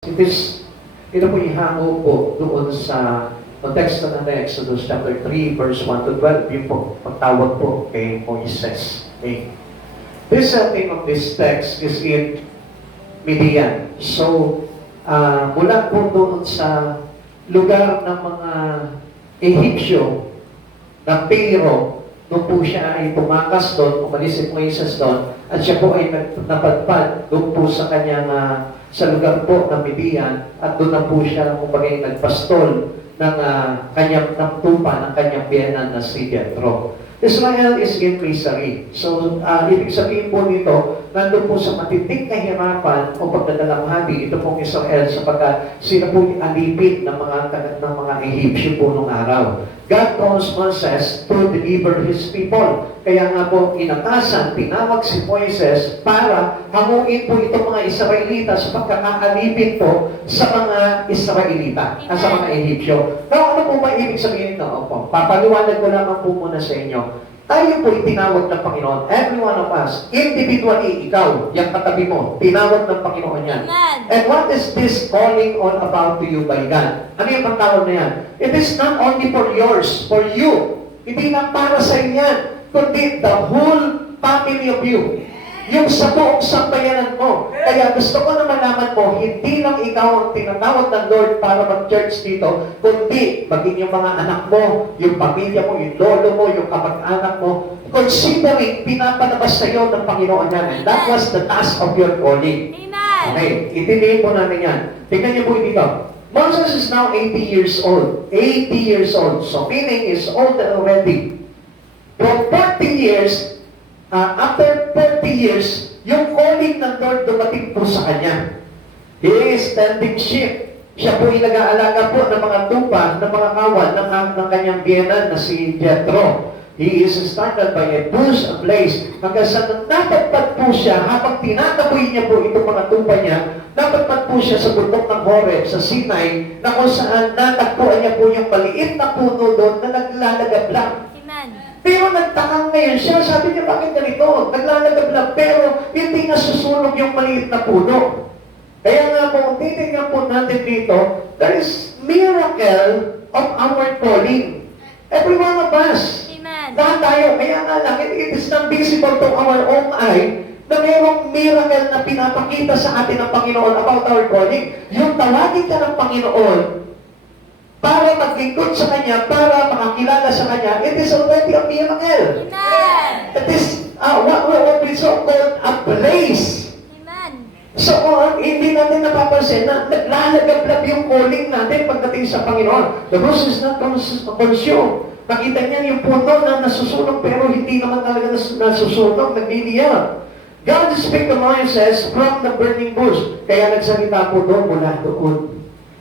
Ito po ihango po doon sa konteksto ng Exodus chapter 3, verse 1 to 12, yung po, pagtawag po kay Moises. Okay. This setting of this text is in Midian. So, mula po doon sa lugar ng mga Ehipsyo, na Pero, doon po siya ay tumakas doon, umalis si Moises doon, at siya po ay napadpad doon po sa kanyang sa lugar po ng Midian, at doon na po siya kumbaga nagpastol ng kanyang tupa ng kanyang biyenan na si Jethro. Israel is in misery. So, ibig sabihin po nito, nandun po sa matinding kahirapan o pagdadalamhati, ito pong Israel sapagkat sila po alipin ng mga Ehipsyo po nung araw. God calls Moses to deliver His people. Kaya nga po, inatasan, tinawag si Moises para hanguin po itong mga Israelita sa pagkakakalipin po sa mga Israelita, sa mga Ehipsyo. Now, ano po ba ibig sabihin ito? Opo, papaliwanag ko lamang po muna sa inyo. Tayo po itinawag ng Panginoon, every one of us, individually, ikaw, yung katabi mo, tinawag ng Panginoon yan. Amen. And what is this calling all about to you by God? Ano yung pagtawag na yan? It is not only for yours, for you. Hindi lang para sa inyan, kundi the whole family of you. Yung sa buong sambayanan mo. Kaya gusto ko na malaman mo, hindi lang ikaw ang tinatawag ng Lord para mag-church dito, kundi maging yung mga anak mo, yung pamilya mo, yung lolo mo, yung kapag-anak mo, considering pinapalabas sa iyo ng Panginoon yan. And that was the task of your calling. Amen. Okay, itindihin po namin yan. Tingnan niyo po dito. Moses is now 80 years old. 80 years old. So meaning is old already. For 40 years, after 30 years, yung calling ng Lord dumating po sa kanya. He is tending sheep. Siya po ay nag-aalaga po ng mga tupa, ng mga kawan, ng kanyang biyenan na si Jethro. He is started by a bush, a place. Hanggang sa napagpad po siya, habang tinataboy niya po itong mga tupa niya, napagpad po siya sa bundok ng Horeb, sa Sinai, na kung saan natagpuan niya po yung maliit na puno doon na naglalagab lang. Pero nagtakang ngayon siya, sabi niya, bakit ganito? Naglalagab lang, pero hindi nga susunog yung maliit na puno. Kaya nga po, titignan po natin dito, there is miracle of our calling. Every one of us. Amen. Lahat tayo, kaya nga lang, it is not visible to our own eye na mayroong miracle na pinapakita sa atin ng Panginoon about our calling. Yung tawagin ka ng Panginoon, para maglingkod sa Kanya, para makakilala sa Kanya, it is already a miracle. Amen. It is what we so-called a place. Amen. So, hindi natin napapansin na naglalagablab yung calling natin pagdating sa Panginoon. The rose is not consumed. Nakita niya yung puno na nasusunog, pero hindi naman talaga nasusunog, nagliliyab. God speak to Moses from the burning bush. Kaya nagsalita po doon mula doon.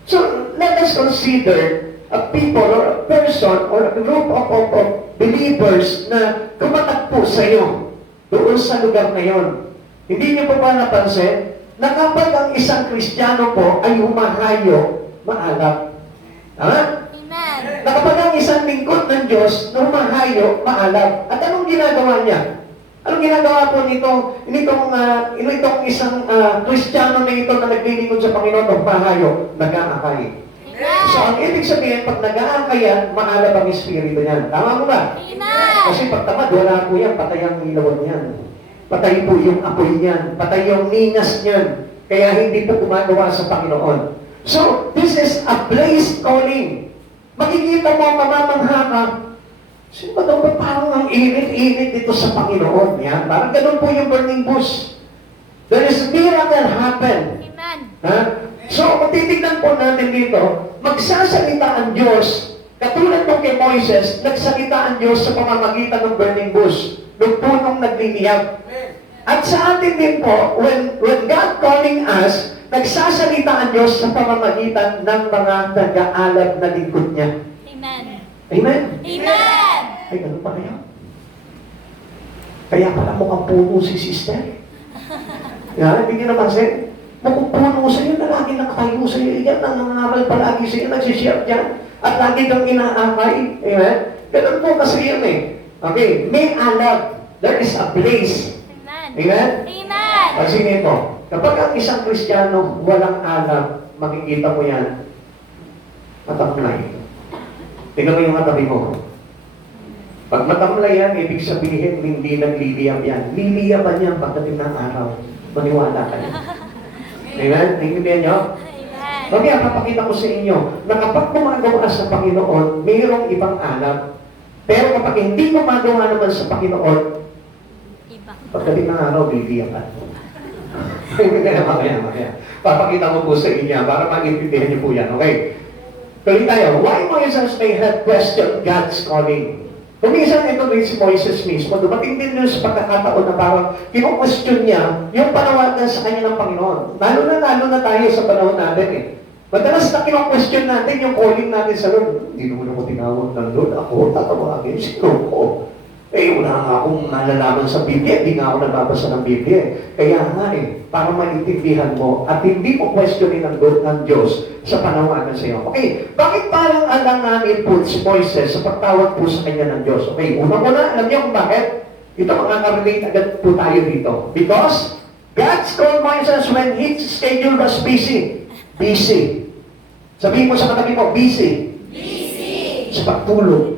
So, let us consider a people or a person or a group of believers na kumatakbo sa iyo doon sa lugar na yon. Hindi niyo po ba napansin na kapag ang isang Kristiyano po ay humahayo, maalab? Ha? Amen. Na kapag ang isang lingkod ng Diyos na humahayo, maalab. At anong ginagawa niya? Anong ginagawa po itong isang Kristiyano na ito na naglilingkod sa Panginoon o humahayo? Nag-aakay. So, ang ibig sabihin, pag nag-aakayan, maalab ang espiritu niyan. Tama mo ba? Amen. Kasi pag tamad, wala po yan. Patay ang ilawan niyan. Patay po yung apoy niyan. Patay yung ningas niyan. Kaya hindi po gumagawa sa Panginoon. So, this is a place calling. Makikita mo, mamamangha ka. Sino ba daw ba parang ang init-init dito sa Panginoon? Yan. Parang ganun po yung burning bush. There is miracle happen. Amen. Ha? So, kung titignan po natin dito, magsasalita ang Diyos, katulad po kay Moises, nagsalita ang Diyos sa pamamagitan ng burning bush, ng punong nagliliyab. At sa atin din po, when God calling us, nagsasalita ang Diyos sa pamamagitan ng mga nag-aalab na lingkod niya. Amen. Amen? Amen. Ay, ganun pa kayo? Kaya pala mukhang puno si sister. Yan, hindi nyo napansin. Mukhang puno sa iyo na lagi nakatayo sa iyo. Yan ang nangangaral palagi sa iyo, nagsishare dyan. At lagi kang inaakay. Amen? Ganun po kasi yun eh. Okay, may alab. There is a place. Amen. Amen? Amen. Kasi nito, kapag ang isang Kristiyano walang alab, makikita mo yan, matamlay. Tingnan mo yung katabi mo. Pag matamlay yan, ibig sabihin, hindi nagliliyab yan. Liliyaban yan pagdating ng araw. Maniwala kayo. Amen? Naintindihan nyo? Mamaya, papakita ko sa inyo na kapag gumagawa sa Panginoon, mayroong ibang alam. Pero kapag hindi gumagawa naman sa Panginoon, pagdating ng araw, liliyaban. Mamaya. Papakita ko po sa inyo para maintindihan niyo po yan. Okay? Tuloy tayo. Why Moses may have questioned God's calling? Kuminsan ito rin si Moises mismo, dumating din yun sa pagkakataon na parang kino-question niya yung panawagan sa kanya ng Panginoon. Lalo na tayo sa panahon natin eh. Madalas na kino-question natin yung calling natin sa Lord. Hindi naman ako tinawag ng Lord. Ako, tatawagin, sino ko? Eh, wala nga akong nalalaman sa Biblia. Hindi nga ako nababasa ng Biblia. Kaya nga para maintindihan mo at hindi mo questionin ng Diyos sa panawagan sa iyo. Okay, bakit parang alanganin po si Moises sa pagtawag po sa kanya ng Diyos? Okay, unang-una, alam niyo kung bakit? Ito, makaka-relate agad po tayo dito. Because God's called Moses when his schedule was busy. Busy. Sabihin mo sa katabi mo, busy. Busy. Sa pagtulog.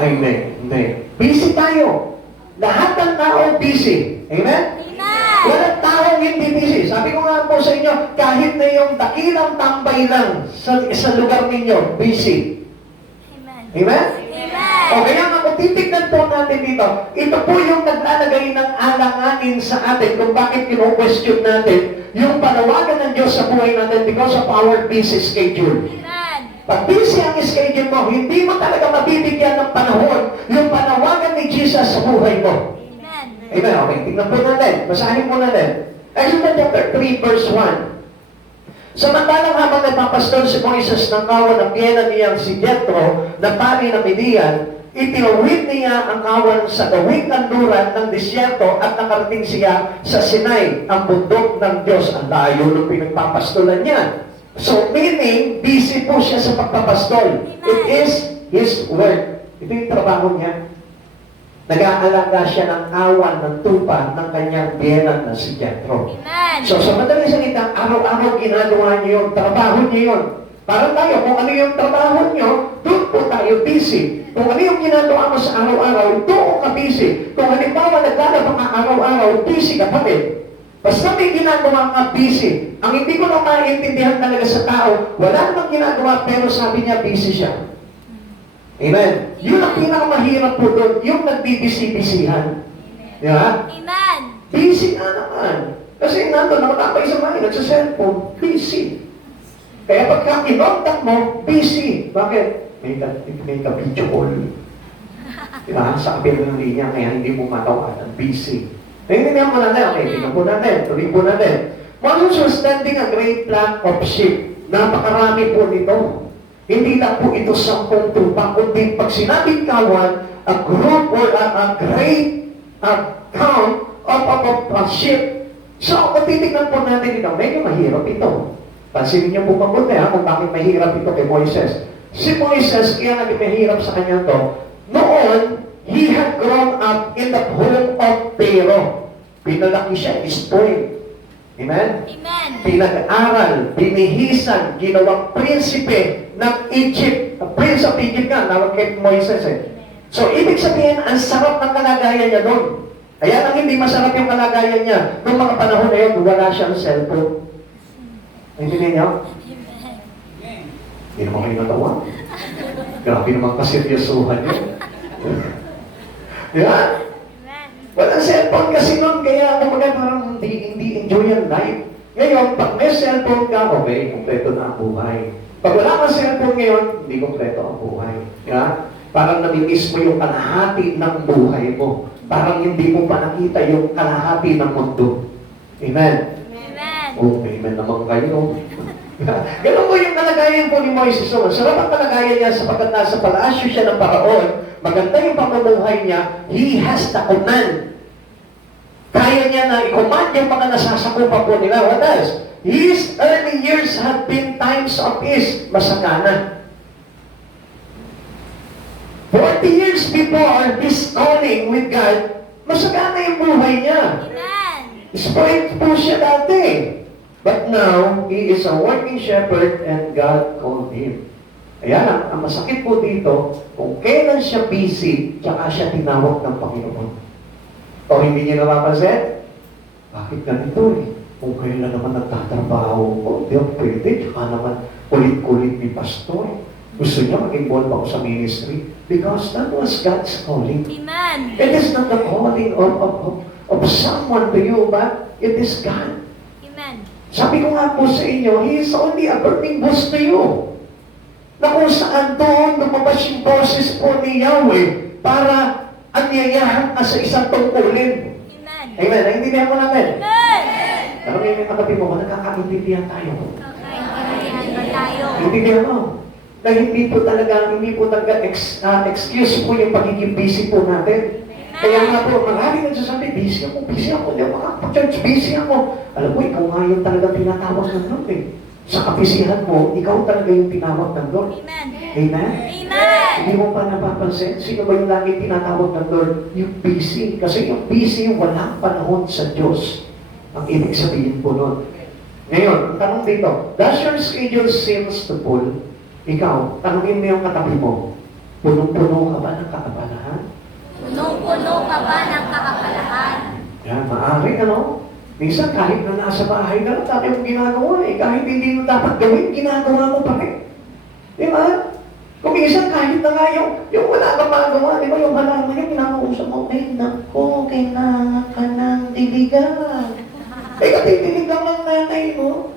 Ay, hindi. Busy tayo. Lahat ng tao busy. Amen? Walang taong hindi busy. Sabi ko nga po sa inyo, kahit na yung dakilang tambay lang sa lugar ninyo, busy. Amen? O kaya nga, kung titignan po natin dito, ito po yung naglalagay ng alanganin sa atin kung bakit kino-question natin yung panawagan ng Diyos sa buhay natin because of our busy schedule. Pag busy ang schedule mo, hindi mo talaga mabibigyan ng panahon yung panawagan ni Jesus sa buhay mo. Amen. Okay, tingnan po natin. Basahin po natin. Exodus chapter 3, verse 1. Samantalang habang nagpapastol si Moises ng kawan ng piyena niyang si Jethro na pari ng Midian, itinawid niya ang kawan sa gawing kanluran ng disyerto at nakarating siya sa Sinai, ang bundok ng Diyos. Ang layo ng pinagpapastolan niya. So, meaning, busy po siya sa pagpapastol. It is his work. Ito yung trabaho niya. Nag-aalaga siya ng awan, ng tupa, ng kanyang biyenan na si Jethro. So, sa madaling salita, araw-araw ginagawa niyo yun, trabaho niyo yun. Parang tayo, kung ano yung trabaho niyo, doon po tayo busy. Kung ano yung ginagawa mo sa araw-araw, doon ka busy. Kung halimbawa naglalaba ka araw-araw, busy ka pa rin. Basta may ginagawa ka busy. Ang hindi ko na maintindihan talaga sa tao, wala namang ginagawa, pero sabi niya, busy siya. Amen. Yun ang pinakamahirap po doon, yung nagbibisi-bisihan. Di ba? Amen. Busy na naman. Kasi nandun, nakatapay sa mga nagsa-cellphone, busy. Kaya pagka kinontak mo, busy. Bakit? May ka-video call. Di ba? Sa kabilang ng linya, kaya hindi mo matawagan. Busy. Naintindihan mo natin. Okay, tingnan po natin. Tuloy po natin. Moses was standing a great flock of sheep. Napakarami po nito. Hindi lang po ito 10 tupa, kundi pag sinabing kawan, a group or a great count of sheep. So, kung titignan po natin ito, medyo mahirap ito. Pansinin niyo po mabuti kung bakit mahirap ito kay Moises. Si Moises, kaya naging mahirap sa kanya to, noon, he had grown up in the home of Pharaoh. Pinalaki siya, spoiled. Amen? Amen. Pinag-aral, binihisan, ginawang prinsipe ng Egypt. Prince of Egypt nga, nawag kay Moises eh. So, ibig sabihin, ang sarap ng kalagayan niya doon. Kaya nang hindi masarap yung kalagayan niya, noong mga panahon na yun, wala siyang cellphone. Naintindihan niyo? Hindi naman kayo natawa. Grabe naman kaseryosuhan niyo. Diba? Walang cellphone kasi noon, kaya kumbaga parang hindi enjoy ang life. Ngayon, pag may cellphone ka, okay, kompleto na ang buhay. Pag wala kang cellphone ngayon, hindi kompleto ang buhay. Yeah? Parang namimiss mo yung kalahati ng buhay mo. Parang hindi mo pa nakita yung kalahati ng mundo. Amen? Amen. Oh, amen naman kayo. Ganun po yung kalagayan po ni Moises. So, sarap ang kalagayan niya sapagkat nasa palasyo siya ng Paraon. Maganda yung pamumuhay niya. He has the command. Kaya niya na i-command yung mga nasasakupan po nila. What else? His early years have been times of ease. Masagana. 40 years before his calling with God, masagana yung buhay niya. Amen. Spoiled po siya dati. But now, he is a working shepherd and God called him. Ayan, ang masakit po dito, kung kailan siya busy, tsaka siya tinawag ng Panginoon. O hindi niya napapansin? Bakit ganito eh? Kung kailan naman nagtatrabaho ko, di ako pwede, tsaka naman kulit-kulit ni pastor. Gusto niya mag-involve ako sa ministry because that was God's calling. Amen. It is not the calling of someone to you, but it is God. Amen. Sabi ko nga po sa inyo, He is only a burning bush to you. Na kung saan doon lumabas yung boses po ni Yahweh para anyayahan ka sa isang tungkulin. Amen. Amen. Naintindihan mo natin? Amen. Pero may katabi mo, nagkakaintindihan tayo. Kakaintindihan ba tayo? Intindihan mo. Na hindi po talaga excuse po yung pagiging busy po natin. Kaya nga po, maraming nagsasabi, busy ako, hindi ako makakapag-church, busy ako. Alam mo, ikaw nga yung talaga tinatawag ng Lord eh. Sa kabisihan mo, ikaw talaga yung tinawag ng Lord. Amen. Amen? Amen. Hindi mo pa napapansin, sino ba yung lagi tinatawag ng Lord? Yung busy. Kasi yung busy, walang panahon sa Diyos. Ang ibig sabihin po nun. Ngayon, ang tanong dito, does your schedule seems to full? Ikaw, tanongin mo yung katabi mo, punong-puno ka ba ng kaabalahan? Punong-puno ka ba ng kakapalahan? Yan, maaari, ano? Minsan, kahit na nasa bahay ka, dati mong ginagawa eh. Kahit hindi mo dapat gawin, ginagawa mo pa rin. Di ba? Kung minsan, kahit na nga yung wala kang magawa, di ba? Yung halaman yung kinakausap mo, naku, kailangan ka ng diligan. Katitilig lang ng nanay mo.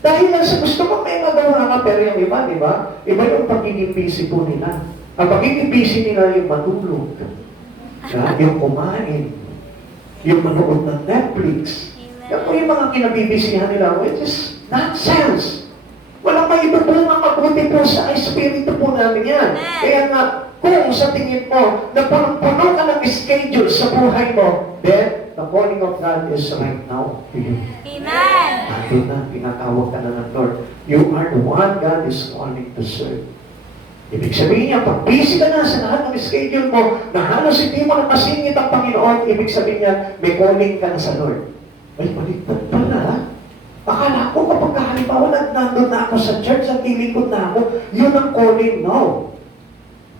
Dahil lang sa gusto mo may magawa ka, pero yung iba, di ba? Iba yung pagiging busy po nila. Ang pagiging busy nila yung matulog. Yung kumain. Yung manood ng Netflix. Yan po yung mga kinabibisihan nila, which is nonsense. Walang maitutulong mabuti po sa espiritu po namin yan. Kaya nga, kung sa tingin mo na punong-puno ka ng schedule sa buhay mo, then the calling of God is right now to you. Amen. Nandun na, pinatawag ka na ng Lord. You are the one God is calling to serve. Ibig sabihin niya, pag busy ka na sa lahat ng schedule mo, na halos hindi mo nakasingit ang Panginoon, ibig sabihin niya, may calling ka na sa Lord. Ay, baliktad pala. Akala ko kapag halimbawa nandun na ako sa church, at nilingkod na ako, yun ang calling. No.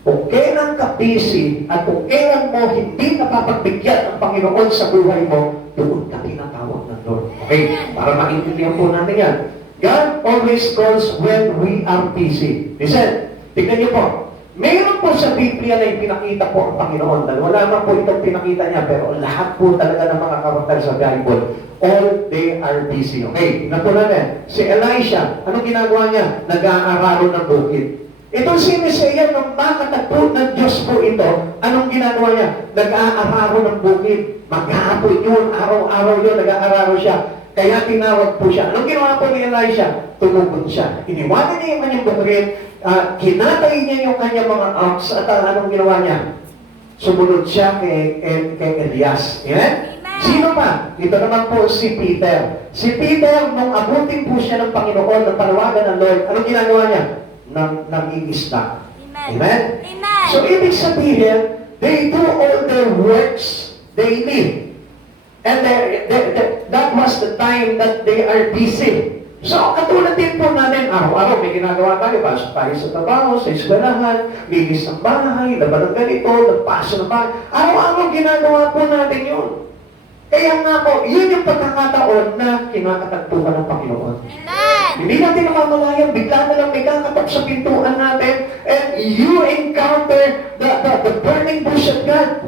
Kung kailan ka busy at kung kailan mo hindi napapagbigyan ang Panginoon sa buhay mo, doon ka tinatawag ng Lord. Okay? Para maintindihan po natin yan. God always calls when we are busy. Listen, tignan niyo po. Mayroon po sa Biblia na ipinakita po ang Panginoon. Wala naman po itong pinakita niya, pero lahat po talaga ng mga karakter sa Bible, all they are busy. Okay, tignan po natin. Si Elisha, anong ginagawa niya? Nag-aararo ng bukid. Itong si Mesaya, nung makatagpo ng Diyos po ito, anong ginagawa niya? Nag-aararo ng bukid. Maghapon yun, araw-araw yun, nag-aararo siya. Kaya tinawag po siya. Anong ginawa po ni Elisha? Tumugon siya. Iniwanan niya yung kanyang bukid, kinatay niya yung kanyang mga ox, at anong ginawa niya? Sumunod siya kay Elias. Amen? Sino pa? Ito naman po si Peter. Si Peter, nung abutin po siya ng Panginoon, ng panawagan ng Lord, anong ginagawa niya? Nangingisda. Amen? Amen. So, ibig sabihin, they do all their works daily. And that was the time that they are busy. So, katulad din po natin, araw-araw may ginagawa tayo, pasok tayo sa trabaho, sa eskwelahan, linis ng bahay, laban ng ganito, nagpaso ng bahay. Araw-araw ginagawa po natin yun. Kaya nga po, yun yung pagkakataon na kinakatagpo ka ng Panginoon. Amen. Hindi natin namamalayan, bigla na lang may kakatap sa pintuan natin, and you encounter the burning bush of God.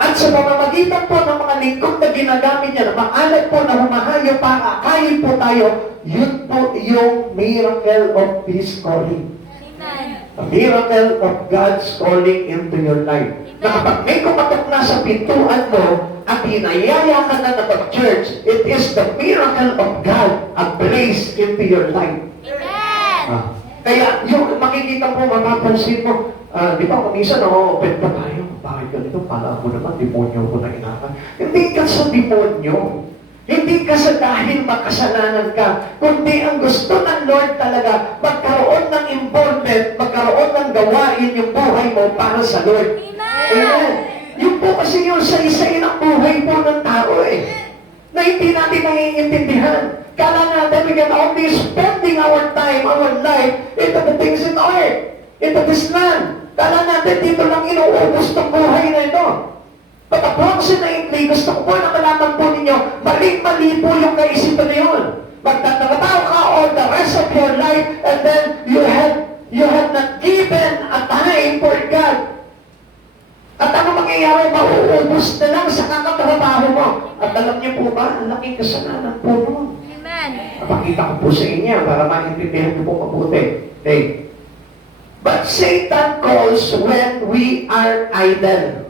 At sa pamamagitan po ng mga lingkod na ginagamit niya, na maalat po na humahayo para akayin po tayo, yun po yung miracle of His calling. Amen. A miracle of God's calling into your life. Na kapag may kumatok na sa pintuan mo, at hinayaya ka na napag-church, it is the miracle of God a place into your life. Amen. Kaya yung makikita mo, mapapansin mo, di ba kung minsan, open pa tayo. Bakit ganito? Pala mo naman, demonyo ko na inakan. Hindi ka sa demonyo. Hindi ka sa dahil makasalanan ka. Kundi ang gusto ng Lord talaga, magkaroon ng involvement, magkaroon ng gawain yung buhay mo para sa Lord. Amen. Amen. Yung po kasi yung sa isa ng buhay po ng tao eh. na hindi natin naiintindihan. Kala natin we can only spending our time, our life, into the things in earth, into this land. Kala natin dito lang inuubos ng buhay na ito. But approximately, gusto ko po na malaman po ninyo, mali po yung kaisipan na yun. Magtatrabaho ka all the rest of your life, and then you have not given a time for God. At ano mangyayari? Mauubos na lang sa kakatrabaho mo. At alam niyo po ba, ang laking kasalanan po nun. Amen. Napakita ko po sa inyo para maintindihan niyo po mabuti. Okay. But Satan calls when we are idle.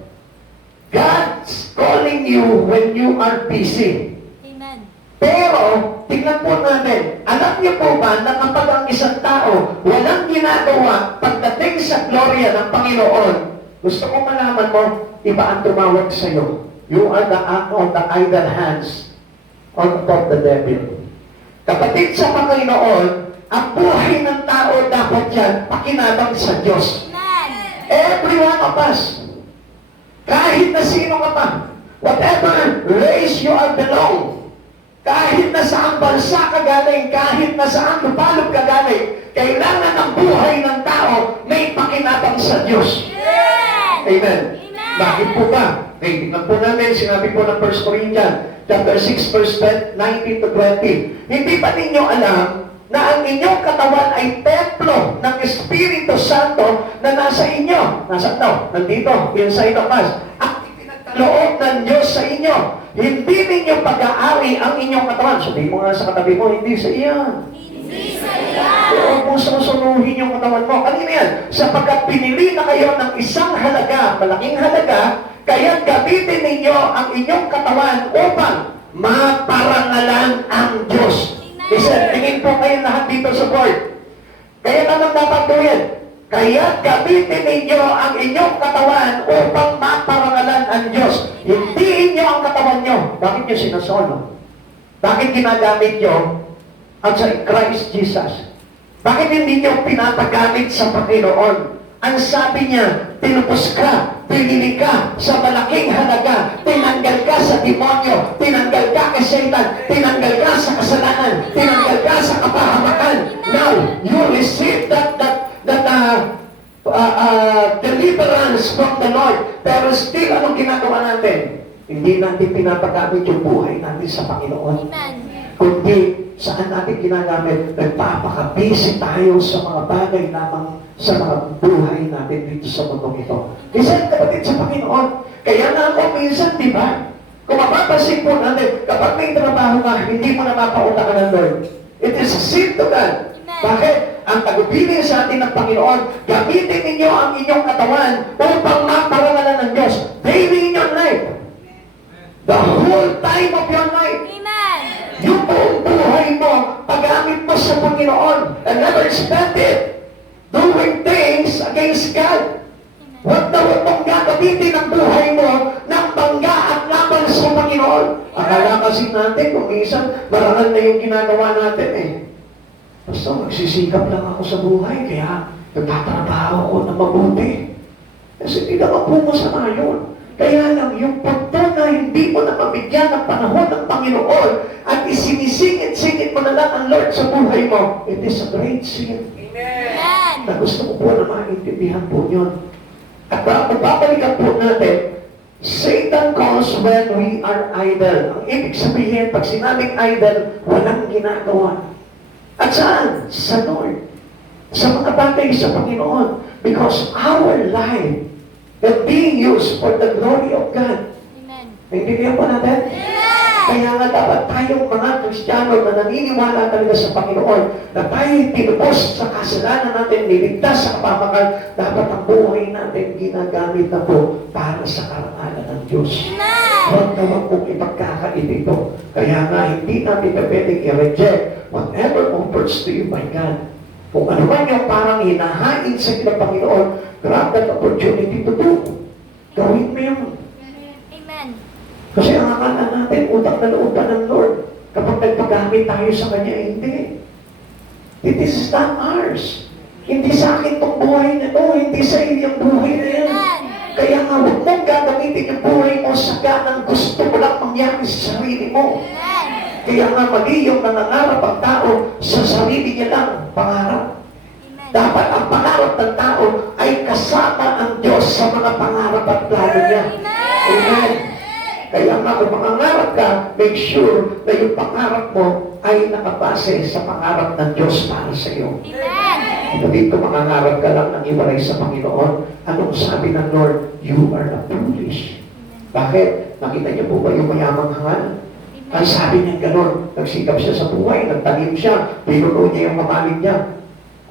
God's calling you when you are busy. Amen. Pero, tingnan po natin, alam niyo po ba na kapag ang isang tao walang ginagawa pagdating sa gloria ng Panginoon, gusto ko malaman mo, iba ang tumawag sa iyo. You are the act of the idle hands on top the devil. Kapatid sa Panginoon, ang buhay ng tao dapat yan pakinabang sa Diyos. Amen. Every one of us, kahit na sino ka pa, whatever race you are belong, kahit na saan bansa ka galing, kahit na saan lupalop ka galing, kailangan ang buhay ng tao may pakinabang sa Diyos. Amen. Bakit po ba? Okay, tingnan po namin, sinabi po ng 1 Corinthians, chapter 6, verse 19 to 20. Hindi ba ninyo alam na ang inyong katawan ay templo ng Espiritu Santo na nasa inyo? Nasa no, nandito, inside of us. Ang ipinagkaloob ng Diyos sa inyo. Hindi ninyo pag-aari ang inyong katawan. Sabihin mo nga sa katabi mo, hindi sa iyan. Hindi sa iya. Huwag mo susunuhin yung katawan mo. Kanina yan, sapagkat pinili na kayo ng isang halaga, malaking halaga, kaya gamitin ninyo ang inyong katawan upang maparangalan ang Diyos. Listen, tingin po kayo lahat dito sa board. Kaya naman dapat gawin. Kaya gamitin ninyo ang inyong katawan upang maparangalan ang Diyos. Hindi inyo ang katawan nyo. Bakit nyo sinasolo? Bakit ginagamit nyo at sa Christ Jesus? Bakit hindi nyo pinapagamit sa Panginoon? Ang sabi niya, tinupos ka, pinili ka sa malaking halaga, tinanggal ka sa demonyo, tinanggal ka kay Satan, tinanggal ka sa kasalanan, tinanggal ka sa kapahamakan. Now, you receive that deliverance from the Lord. Pero still, anong ginagawa natin? Hindi natin pinapagamit yung buhay natin sa Panginoon. Amen. Kundi, saan natin ginagamit? Nagpapakabisi tayo sa mga bagay lamang sa mga buhay natin dito sa mundong ito. Isa kapatid sa Panginoon. Kaya na ako minsan, di ba? Kung mapapansin po natin, kapag may trabaho ka, hindi mo na mapautakan ng Lord. It is a sin to God. Bakit? Ang tagubilin sa atin ng Panginoon, gamitin ninyo ang inyong katawan upang maparangalan ng Diyos. Daily in your life. The whole time of your life. Amen. Yung buong buhay mo, paggamit mo sa Panginoon and never spend it doing things against God. Huwag mong gagamitin ang buhay mo ng bangga at laban sa Panginoon. Akala kasi natin, kung minsan, marangal na yung ginagawa natin eh. Basta magsisikap lang ako sa buhay, kaya nagtatrabaho ko na mabuti. Kasi hindi naman po masama yun. Kaya lang, yung pagto na hindi mo na mabigyan ng panahon ng Panginoon at isinisingit-singit mo na lang ang Lord sa buhay mo, it is a great sin. Amen. Na gusto ko po na maintindihan po yun. At babalikan po natin, Satan calls when we are idle. Ang ibig sabihin, pag sinabing idle, walang ginagawa. At saan? Sa Lord. Sa mga bagay sa Panginoon. Because our life is being used for the glory of God. Amen. Naintindihan po natin? Amen. Kaya nga dapat tayong mga Kristiyano na naniniwala talaga sa Panginoon, na tayo'y tinubos sa kasalanan natin, niligtas sa kapamakan, dapat ang buhay natin ginagamit na po para sa karangalan ng Diyos. Amen. Huwag naman kong ipagkakait ito. Kaya nga, hindi natin pwedeng i-reject whatever offers to you by God. Kung ano man yung parang hinahain sa ilang Panginoon, grab that opportunity to do. Gawin mo yun. Amen. Kasi ang akala natin, utang na loob pa ng Lord. Kapag nagpagamit tayo sa Kanya, hindi. It is not ours. Hindi sa akin itong buhay na ito. Hindi sa iyong buhay na yan. Amen. Kaya nga, huwag mong gagamitin yung buhay mo sa ganang gusto mo lang mangyari sa sarili mo. Amen. Kaya nga mali yung nangangarap ang tao sa sarili niya lang pangarap. Amen. Dapat ang pangarap ng tao ay kasama ang Diyos sa mga pangarap at plano niya. Amen. Kaya nga kung mangangarap ka, make sure na yung pangarap mo ay nakabase sa pangarap ng Diyos para sa iyo. Amen. Hindi ko mangangarap ka lang ng iwalay sa Panginoon. Anong sabi ng Lord? You are not foolish. Bakit? Nakita niyo po ba yung mayamang hangal? Ang sabi niya gano'n, nagsikap siya sa buhay, nagtanim siya, pinuno niya yung kamalig niya.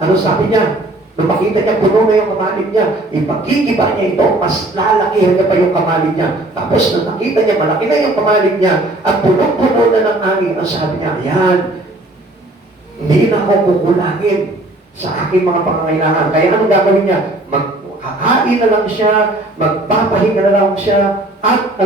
Ano sabi niya? Nung makita niya, puno na yung kamalig niya, ipagkikiba niya ito, mas lalakihan niya pa yung kamalig niya. Tapos nung nakita niya, malaki na yung kamalig niya, at punong-puno na ng hangin, ang sabi niya, ayan, hindi na ako kukulangin sa aking mga pangangailangan. Kaya anong gagawin niya? Magkakain na lang siya, magpapahinga na lang siya, at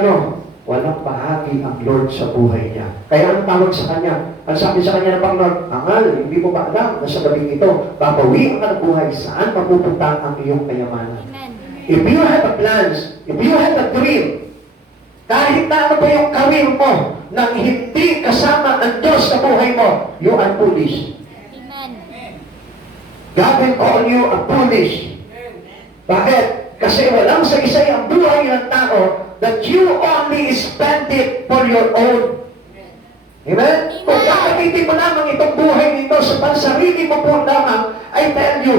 walang bahagi ang Lord sa buhay niya. Kaya ang tawag sa kanya, ang sabi sa kanya ng Panginoon, Angal, hindi mo ba alam na sa gabing ito, babawian ka ng buhay, saan mapupunta ang iyong kayamanan? Amen. If you have a plans, if you have a dream, kahit na ano ba yung career mo, nang hindi kasama ang Diyos sa buhay mo, you are foolish. Amen. God will call you a foolish. Bakit? Kasi walang saysay ang buhay ng tao that you only spend it for your own. Amen? Kung kakamitin mo lamang itong buhay nito sa pansarili mo po lamang, I tell you,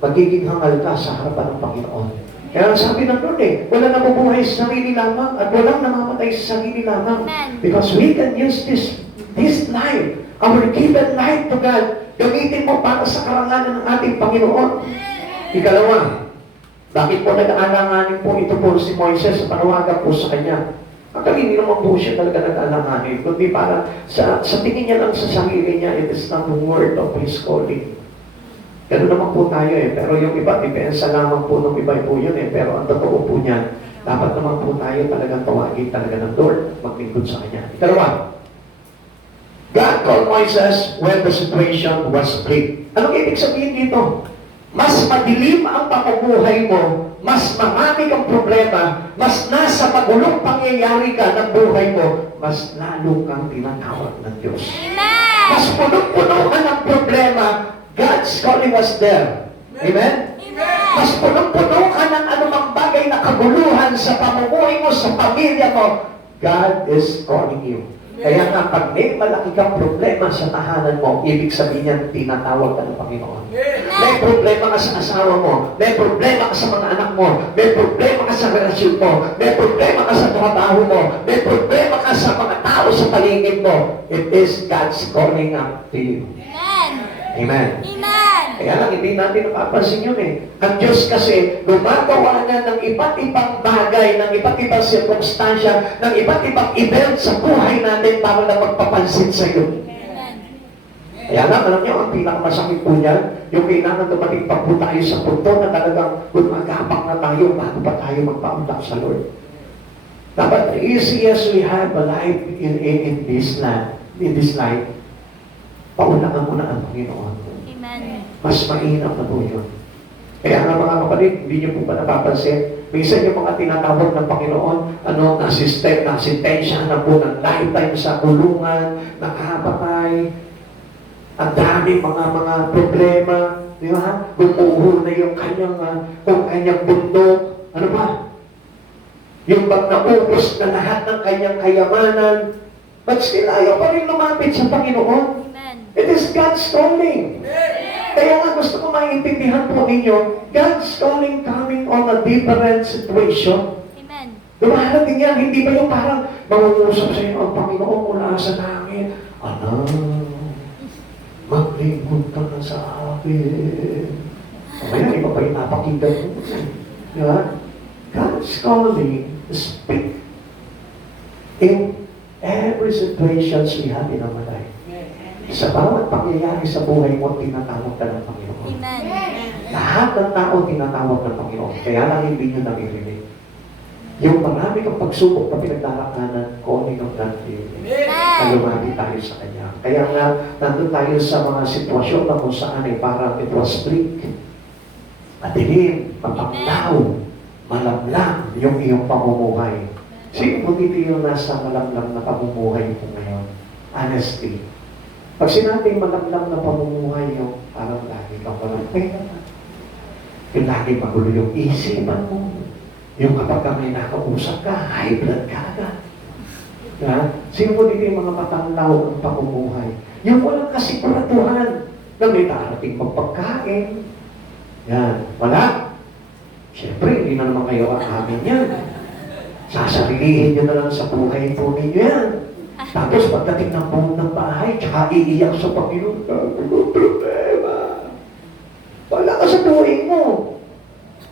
magiging hangal ka sa harapan ng Panginoon. Kaya sabi ng Lord wala nabubuhay sa sarili lamang at walang namamatay sa sarili lamang. Amen. Because we can use this life, our given life to God, gamitin mo para sa karangalan ng ating Panginoon. Ikalawa, bakit po nag-aalanganin po ito po si Moises sa panawagan po sa kanya? Actually, hindi naman po siya talaga nag-aalanganin, kundi para sa tingin niya lang sa sarili niya, it is not the word of his calling. Ganun naman po tayo pero yung iba, depensa lamang po ng iba po yun pero ang totoo po niyan, dapat naman po tayo talagang tawagin talaga ng Lord, maglingkod sa kanya. Ikalawa, God called Moises when the situation was bleak. Anong ibig sabihin dito? Mas madilim ang pamumuhay mo, mas marami kang problema, mas nasa magulong pangyayari ka ng buhay mo, mas lalo kang tinatawag ng Diyos. Amen. Mas punong-puno ka ng problema, God's calling us there. Amen? Amen. Mas punong-puno ka ng anumang bagay na kaguluhan sa pamumuhay mo, sa pamilya mo, God is calling you. Kaya nga, pag may malaki kang problema sa tahanan mo, ibig sabihin niyan, tinatawag ka ng Panginoon. May problema ka sa asawa mo, may problema ka sa mga anak mo, may problema ka sa relasyon mo, may problema ka sa trabaho mo, may problema ka sa mga tao sa paligid mo. It is God's calling up to you. Amen. Amen. Amen. Kaya lang, hindi natin napapansin yun Ang Diyos kasi, gumagawa na ng iba't ibang bagay, ng iba't ibang sirkumstansya, ng iba't ibang event sa buhay natin para na magpapansin sa iyo. Amen. Kaya lang, alam niyo, ang pinakamasakit po niyan, yung kailangan dumating pa po tayo sa punto na talagang gumagapang na tayo bago pa tayo magpaundak sa Lord. Dapat, easy as we have a life in this land, in this life, paunahan mo na ang Panginoon. Amen. Mas mainam na po yun. Kaya nga mga kapatid, hindi niyo po ba napapansin? Minsan yung mga tinatawag ng Panginoon, nasistensya na po ng lifetime sa kulungan, nakapatay, ang daming mga problema, di ba? Gumuhol na yung kanyang bundok, ano ba? Yung bang naubos na lahat ng kanyang kayamanan, but still ayaw pa rin lumapit sa Panginoon. Amen. It is God's calling. Kaya nga gusto ko maintindihan po ninyo, God's calling coming on a different situation. Amen. Dumarating yan, hindi ba yung parang mangungusap sa inyo ang Panginoon mula sa langit? Anak, maglingkod ka na sa akin. Ayan, iba pa yung napakinggan mo. Di ba? God's calling to speak in every situation we have in our life. Sa bawat pangyayari sa buhay mo, tinatawag ka ng Panginoon. Amen. Lahat ng tao tinatawag ng Panginoon. Kaya lang hindi nyo naririnig. Yung marami kang pagsubok na pinagdarakanan, calling of God to you. Na lumapit tayo sa Kanya. Kaya nga, nandun tayo sa mga sitwasyon na kung saan parang it was bleak. Madilim, mapanglaw. malamlam yung iyong pamumuhay. Sino mo dito yung nasa malamlam na pamumuhay mo ngayon? Honesty. Pag sinabing malamlam na pamumuhay yung parang lagi kang walang pera, yung lagi magulo yung isipan mo, yung kapag ka may nakausap ka, high blood ka agad. Sino mo dito yung mga matanglaw ng pamumuhay? Yung walang kasiguraduhan na may darating magpagkain. Yan. Wala. Siyempre, hindi na naman kayo ang amin yan. Sasarilihin nyo na lang sa buhay po ninyo yan. Tapos pagdating ng buong ng bahay, tsaka iiyak sa Panginoon, problema. Wala ka sa buhay mo.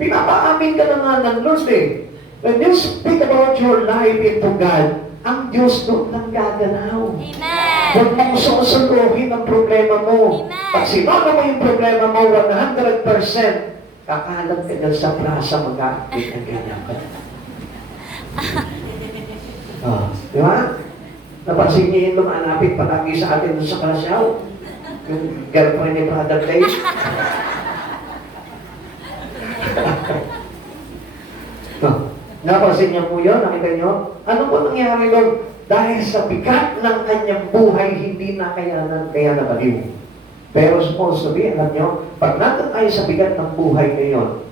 Pinapaamin ka na nga ng Lord eh. When you speak about your life into God, ang Diyos doon lang gaganaw. Amen. Huwag mong susuluhin ang problema mo. Amen. Pag sinama mo yung problema mo, 100%, kakalat ka dyan sa plaza, mag-aakit ng ganyan ka. Di ba? Napansin niyo yung lumalapit palagi sa atin doon sa Kalasyaw? Yung girlfriend ni Brother Dave? Napansin niyo po yun? Nakita niyo? Ano po nangyari doon? Dahil sa bigat ng kanyang buhay, hindi na kaya nabaliw. Pero supposed to be, alam niyo, pag nandun tayo sa bigat ng buhay ngayon,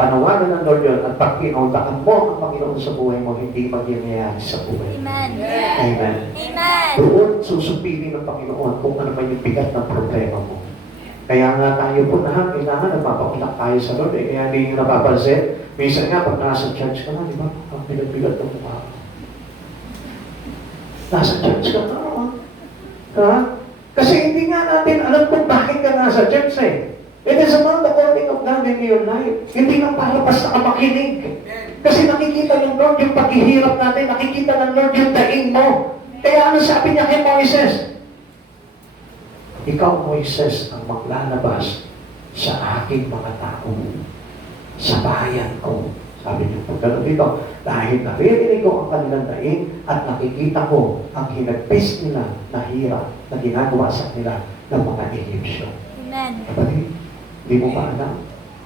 panawagan ng Lord yun, at pag pinauntakan mo ang Panginoon sa buhay mo, hindi magyayari sa buhay. Amen. Amen. Amen. Doon susupilin ng Panginoon kung ano man yung bigat ng problema mo. Kaya nga tayo po na, kailangan nagpapakulak tayo sa Lord. Kaya hindi nyo napapansin. Minsan nga, pag nasa church ka na, di ba? Ang bigat-bigat ng mukha. Nasa church ka na, ha? Kasi hindi nga natin alam kung bakit ka nasa church eh. It is about the calling of God in your life. Hindi lang para basta ka makinig. Kasi nakikita ng Lord yung paghihirap natin, nakikita ng Lord yung daing mo. Kaya ano sabi niya kay Moises? Ikaw, Moises, ang maglalabas sa aking mga tao, sa bayan ko. Sabi niyo po, ganun dito, dahil naririnig ko ang kanilang daing at nakikita ko ang hinagpis nila na hirap na ginagawa sa nila ng mga Egyptian. Amen. Kapatid, hindi mo ba alam?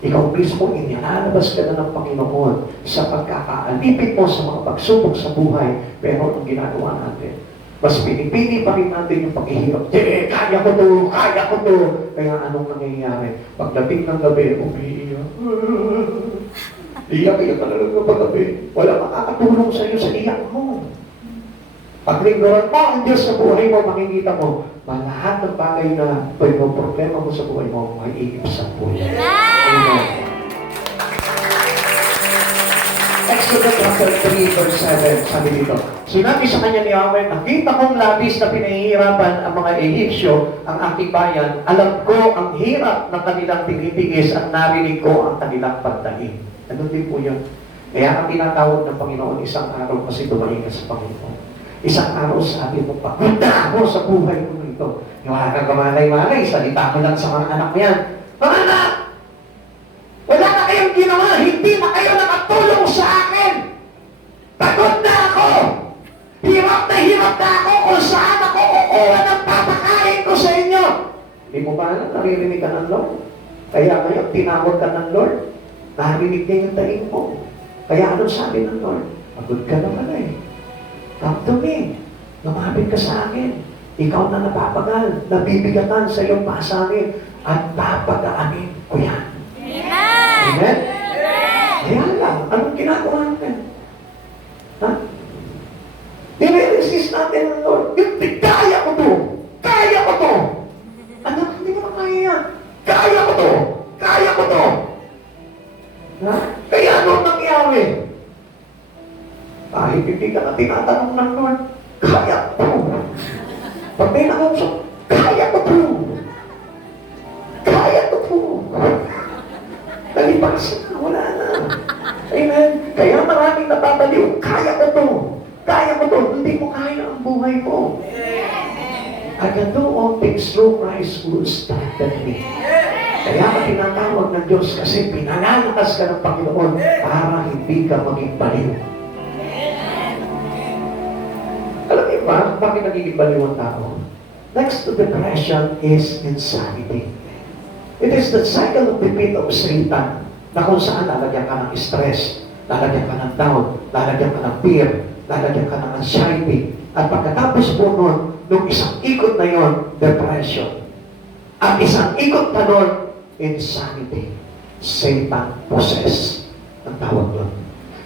Ikaw mismo, inilalabas ka na ng Panginoon sa pagkakaalipit mo sa mga pagsubok sa buhay, pero ang ginagawa natin, mas pinipili pa rin natin yung paghihirap. Kaya ko to, kaya ko to. Kaya anong nangyayari? Pagdating ng gabi, umiiyak. Iyak-iyak ka na lang ng paggabi. Wala makakatulong sa iyo sa iyak mo. Pag lingguran mo ang Diyos sa buhay mo, makikita mo, lahat ng bagay na problema mo sa buhay mo, maiigip sa buhay. Amen. Exodus chapter 3, verse 7, sabi dito, sinabi sa kanya ni Yahweh, nakita kong labis na pinahihirapan ang mga Egyptyo, ang aking bayan. Alam ko ang hirap ng kanilang tinitiis at narinig ko ang kanilang pagdaing. Ano din po yun? Kaya ang tinatawag ng Panginoon, isang araw kasi dumating ka sa Panginoon. Isang araw sabi mo, pagod na ako sa buhay mo ito. Yung kang kamalay-malay, salita mo lang sa mga anak mo yan. Mga anak! Wala na kayong ginawa, hindi na kayo nakatulong sa akin. Pagod na ako. Hirap na ako kung saan ako kukuha ng papakain ko sa inyo. Hindi mo ba alam, naririnig ka ng Lord? Kaya ngayon, tinawag ka ng Lord. Narinig niya yung taing mo. Kaya anong sabi ng Lord? Pagod ka naman eh. Come to me. Lumapit ka sa akin. Ikaw na napapagal, nabibigatan sa iyong pasanin, at papagaanin ko yan. Amen. Amen? Amen. Kaya lang, anong ginagawa natin? Ha? Nire-resist natin ang Lord. Kaya ko to! Kaya ko to! Ano? Hindi mo na kaya yan. Kaya ko to! Kaya ko to! Ha? Kaya anong nangyari? Kahit hindi ka na tinatanong ng Lord, kaya ko to! Pag may nakausap, kaya ko to! Kaya ko to! Nalipasan na, wala na. Amen? Kaya maraming napapaliw, kaya ko to! Kaya ko to! Hindi mo kaya ang buhay mo. I can do all things through Christ who strengthened me. Kaya ka tinatawag ng Diyos kasi pinalalakas ka ng Panginoon para hindi ka maging baliw. Alam niyo ba, bakit nagiging baliw ang tao? Next to depression is insanity. It is the cycle of the pit of Satan na kung saan lalagyan ka ng stress, lalagyan ka ng down, lalagyan ka ng fear, lalagyan ka ng anxiety. At pagkatapos po nun, nung isang ikot na yon, depression. At isang ikot pa nun, insanity. Satan possess. Ang tawag nun.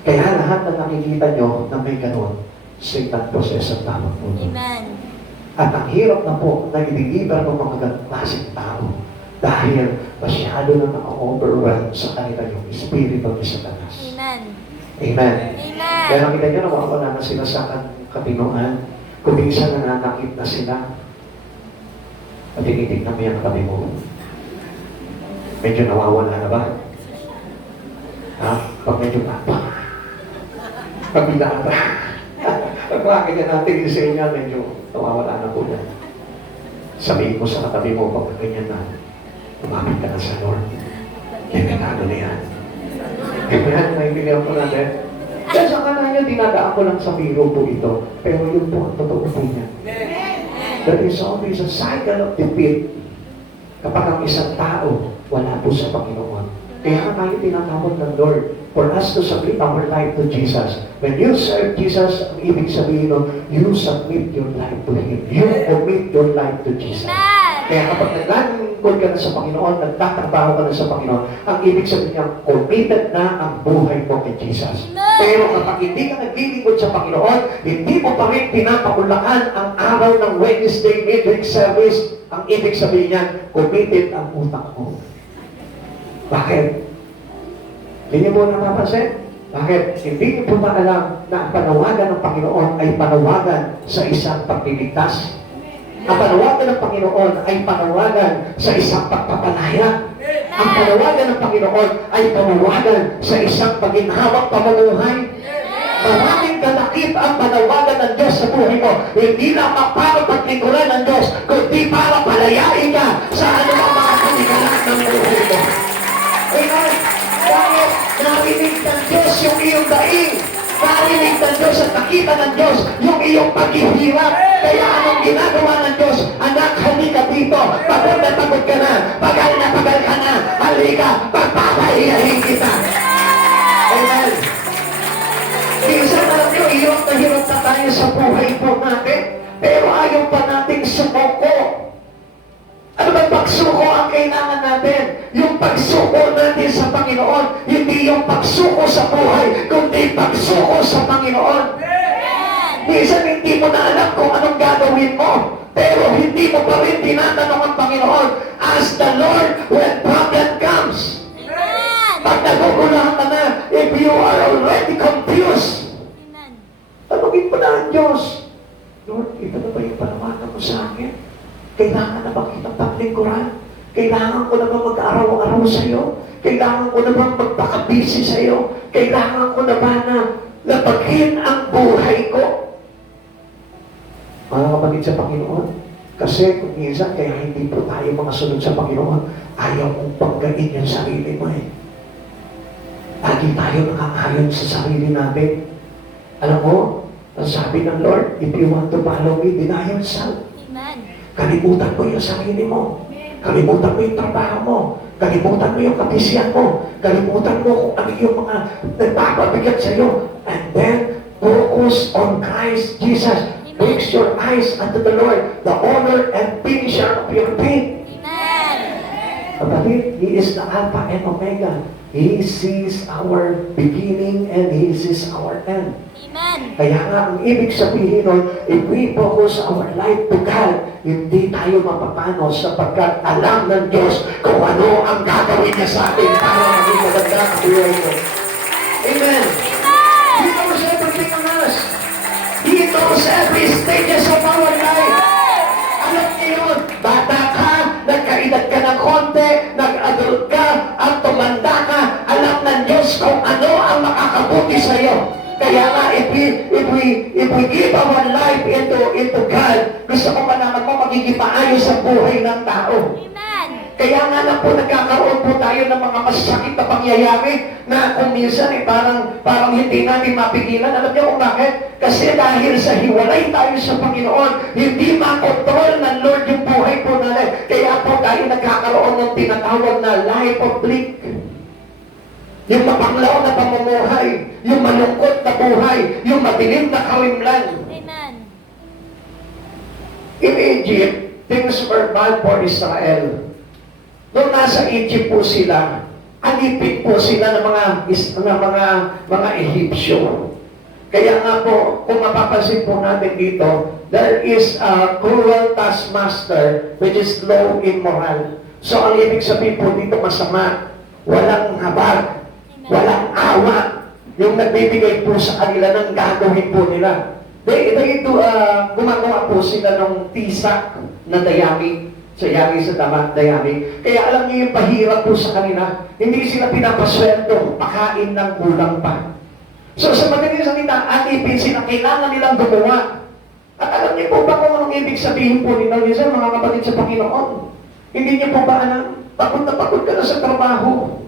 Kaya lahat na nakikita nyo na may ganun, Satan possess ang tawag nun. Amen. At ang hirap na po na i-deliver ng mga ganong klaseng tao dahil masyado na naka-overwhelm sa kanila yung espiritu ni Satanas. Amen. Amen. Amen. Kaya nakita nyo, nawawala na sila sa katinuan. Kung minsan nananakit na sila, at tinitignan mo yung katabi mo. Medyo nawawala na ba? Ha? Pag medyo pagbilaan ba? Pag makakita natin sa inyo, medyo nawawala na po yan. Sabihin mo sa katabi mo, pag ganyan na, umamit ka na sa Lord. Delikado na yan. Kaya naibilihan po natin. Kaya sa kananya, dinadaan ko lang sa biro po ito. Pero yun po ang totoo po niya. That is always a cycle of defeat. Kapag ang isang tao, wala po sa Panginoon. Kaya tayo tinatawag ng Lord for us to submit our life to Jesus. When you serve Jesus, ang ibig sabihin nun, you submit your life to Him. You commit your life to Jesus. Kaya kapag naglilingkod ka na sa Panginoon, nagtatrabaho ka na sa Panginoon, ang ibig sabihin niya, committed na ang buhay mo kay Jesus. Pero kapag hindi ka naglilingkod sa Panginoon, hindi mo pa rin pinapakulakan ang araw ng Wednesday midweek service, ang ibig sabihin niya, committed ang utak mo. Bakit? Hindi niyo po napapansin? Bakit? Hindi niyo po ba alam na ang panawagan ng Panginoon ay panawagan sa isang pagliligtas? Ang panawagan ng Panginoon ay panawagan sa isang pagpapalaya. Ang panawagan ng Panginoon ay panawagan sa isang paginhawak pamumuhay. Maraming kalakip ang panawagan ng Diyos sa buhay mo. Hindi lamang para paglingkuran ng Diyos, kundi para palayain ka sa anumang mga panigalan ng buhay mo. Amen. Dahil narinig ng Diyos yung iyong daing. Narinig ng Diyos at nakita ng Diyos yung iyong paghihirap. Kaya anong ginagawa ng Diyos? Anak, halika dito. Pagod na pagod ka na. Pagal ka na. Halika, pagpapahiyahin kita. Amen. Minsan alam nyo, hirap na hirap na tayo sa buhay po natin. Pero ayaw pa nating sumuko. Ano ba pagsuko ang kailangan natin? Yung pagsuko natin sa Panginoon, hindi yung pagsuko sa buhay, kundi pagsuko sa Panginoon. Minsan hindi mo na alam kung anong gagawin mo, pero hindi mo pa rin tinatanong ang Panginoon. Ask the Lord when problem comes. Pag nagugulahan ka na, if you are already confused, tanungin mo na ang Diyos, Lord, ito na ba yung panawagan mo sa akin? Kailangan na ba kitang paglingkuran? Kailangan ko na ba mag-araw-araw sa iyo? Kailangan ko na ba magpaka-busy sa iyo? Kailangan ko na ba na lapagin ang buhay ko? Mga kapatid sa Panginoon, kasi kung minsan kaya hindi po tayo mga sunod sa Panginoon, ayaw mong paggain yung sarili mo eh. Lagi tayo nakakayon sa sarili natin. Alam mo, ang sabi ng Lord, if you want to follow me, deny yourself. Kalimutan mo yung sarili mo. Kalimutan mo yung trabaho mo. Kalimutan mo yung kapisyan mo. Kalimutan mo kung ano yung mga nagpapabigyan sa iyo. And then, focus on Christ Jesus. Fix your eyes unto the Lord, the owner and finisher of your faith. Kapatid, He is the Alpha and Omega. He sees our beginning and He sees our end. Kaya nga, ang ibig sabihin nun, if we focus our life to God, hindi tayo mapapano sapagkat alam ng Diyos kung ano ang gagawin niya sa atin para maging maganda ang buhay mo. Amen. He knows everything on us. He knows every stages of our life. Alam niyo yun, bata ka, nagkaedad ka ng konti, nag-adult ka, at tumanda ka, alam ng Diyos kung ano ang makakabuti sa iyo. Kaya nga, if we give our life into God, gusto ko malaman mo, magiging maayos ang buhay ng tao. Kaya nga na po, nagkakaroon po tayo ng mga masasakit na pangyayari na kung minsan parang hindi natin mapigilan. Alam niyo kung bakit? Kasi dahil sa hiwalay tayo sa Panginoon, hindi makontrol ng Lord yung buhay po natin. Kaya po tayo nagkakaroon ng tinatawag na life of blick. yung mapanglaw na pamumuhay, yung malungkot na buhay, yung madilim na karimlan. Amen. In Egypt, things were bad for Israel. Nung nasa Egypt po sila, alipin po sila ng mga Egyptyo. Kaya nga po, kung mapapansin po natin dito, there is a cruel taskmaster which is low in moral. So ang ibig sabihin po dito masama, walang habag, walang awa, yung nagbibigay po sa kanila ng gagawin po nila. Gumagawa po sila ng tisak na dayami, sa dayami. Kaya alam niyo yung pahirap po sa kanila, hindi sila pinapasweldo, pakain ng kulang pa. So sa magaling salita, alipin sila, kailangan nilang gumawa. At alam niyo po ba kung anong ibig sabihin po nila, minsan mga kapatid sa Panginoon? Hindi niyo po ba alam, pagod na pagod ka na sa trabaho.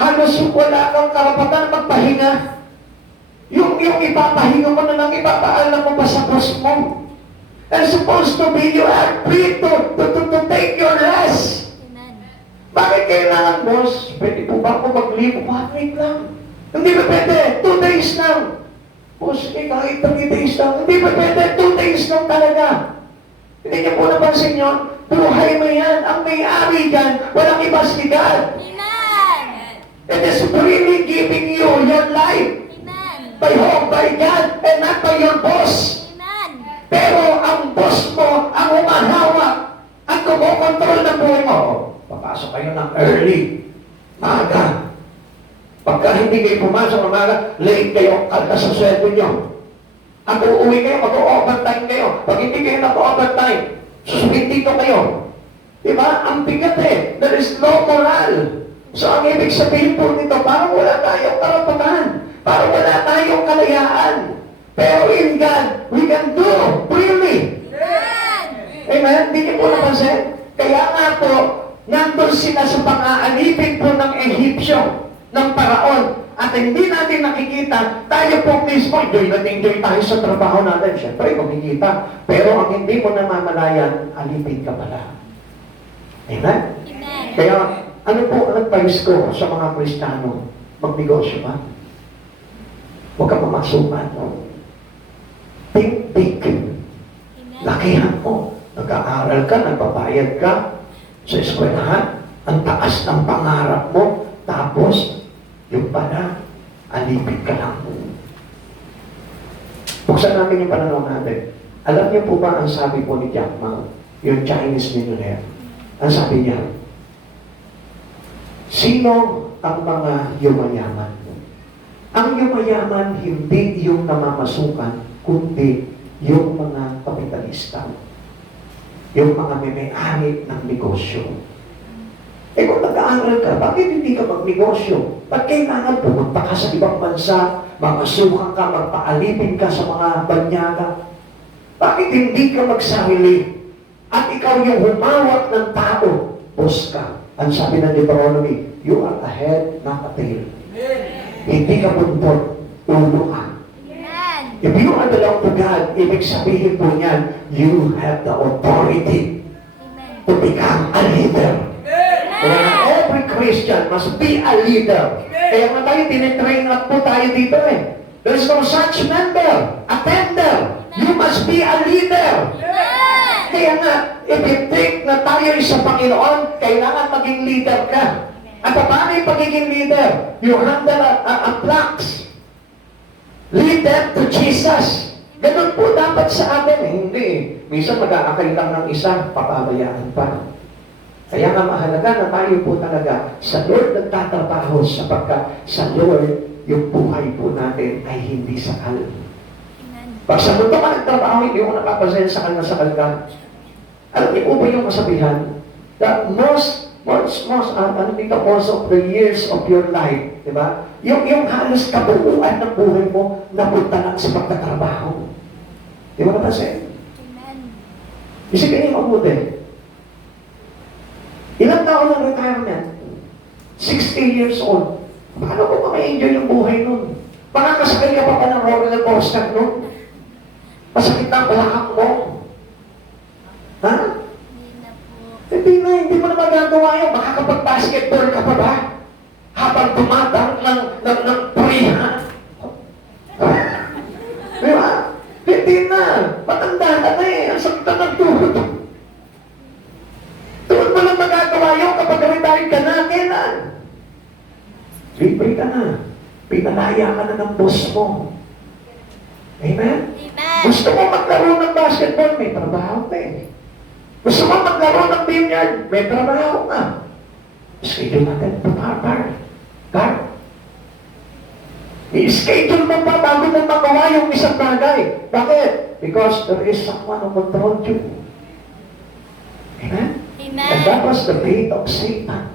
Halos wala kang karapatan magpahinga. Yung ipapahinga mo na lang, ipapaalam mo pa sa boss mo. And supposed to be, you are free to take your rest. Amen. Bakit kailangan, boss? Pwede po ba ako mag-leave? 1 week lang. Hindi ba pwede? 2 days lang. Boss, kahit 3 days lang. Hindi ba pwede? 2 days lang talaga. Hindi niyo po napansin yun? Buhay mo yan. Ang may-ari dyan, walang iba si God. Amen. It is freely giving you your life Amen. by God and not by your boss. Amen. Pero ang boss mo, ang umahawak, ang kumokontrol ng buhay mo. Papasok kayo ng early, maaga. Pagka hindi kayo pumasok ng maaga, late kayo, kalta sa sweldo nyo. At uuwi kayo, mag-overtime kayo. Pag hindi kayo nag-overtime, suspendito kayo. Diba? Ang bigat eh. There is no moral. So ang ibig sabihin po nito, parang wala tayong karapatan. Parang wala tayong kalayaan. Pero in God, we can do freely. Amen. Amen? Hindi niyo po napansin? Kaya nga po, nandun sila sa pang-aalipin po ng Egyptyo, ng Paraon. At hindi natin nakikita, tayo po mismo, enjoy tayo sa trabaho natin. Siyempre, kumikita. Pero ang hindi mo namamalayan, alipin ka pala. Amen? Amen. Kaya, ano po ang advice ko sa mga Kristiyano? Magnegosyo ba? Huwag ka mamasukan. Think big. Amen. Lakihan mo. Nag-aaral ka, nagbabayad ka sa eskwelahan. Ang taas ng pangarap mo. Tapos, yung pala, alipin ka lang. Buksan natin yung pananaw natin. Alam niyo po ba ang sabi po ni Jack Ma, yung Chinese millionaire? Ang sabi niya, sino ang mga yumayaman? Ang yumayaman, hindi yung namamasukan, kundi yung mga kapitalista. Yung mga may-ari ng negosyo. Eh kung nag-aaral ka, bakit hindi ka magnegosyo? Ba't kailangan pumunta ka sa ibang bansa, mamasukan ka, magpaalipin ka sa mga banyaga? Bakit hindi ka magsarili? At ikaw yung humawak ng tao, boss ka. Ang sabi ng Deuteronomy, you are a head, not a tail. Hindi ka buntot, ulo ka. Amen. If you are belong to God, ibig sabihin po niyan, you have the authority Amen. to become a leader. Kaya every Christian must be a leader. Kaya nga tayo, tinitrain up po tayo dito eh. There is no such member, attender. You must be a leader. Amen. Kaya nga, if you think na tayo sa Panginoon, kailangan maging leader ka. At paano yung pagiging leader? You handle a flocks. Lead them to Jesus. Ganun po dapat sa atin. Hindi. Minsan mag-aakay lang ng isa, papabayaan pa. Kaya nga mahalaga na tayo po talaga sa Lord nagtatrabaho sapagkat sa Lord yung buhay po natin ay hindi sakal. Amen. Pag sa mundo ka nagtrabaho, hindi mo napapansin sakal na sakal ka. Alam niyo po ba yung kasabihan? That most of the years of your life, di ba? Yung halos kabuuan ng buhay mo napunta lang sa pagtatrabaho. Di ba napansin? Amen. Isipin niyo mabuti. Ilang taon ng retirement? 60 years old. Paano ko ma-enjoy yung buhay nun? Makakasakay ka pa pa ng roller coaster nun? Masakit na ang balakang mo? Ha? Hindi na po. Hindi mo na magagawa yun. Makakapag-basketball ka pa ba? habang dumadang ng purihan. Di ba? Hindi na. Matanda ka na eh. Ang sakit na ng tuhod. Doon mo lang magagawa yun kapag retired ka na. Kailan? Libre ka na. Pinalaya ka na ng boss mo. Amen? Amen. Gusto mo maglaro ng basketball? May trabaho ka eh. Gusto mo maglaro ng billiard? May trabaho ka. Schedule natin ito, Par. I-schedule mo pa bago mo magawa yung isang bagay. Bakit? Because there is someone who controls you. Amen? And that Amen. was the bait of Satan.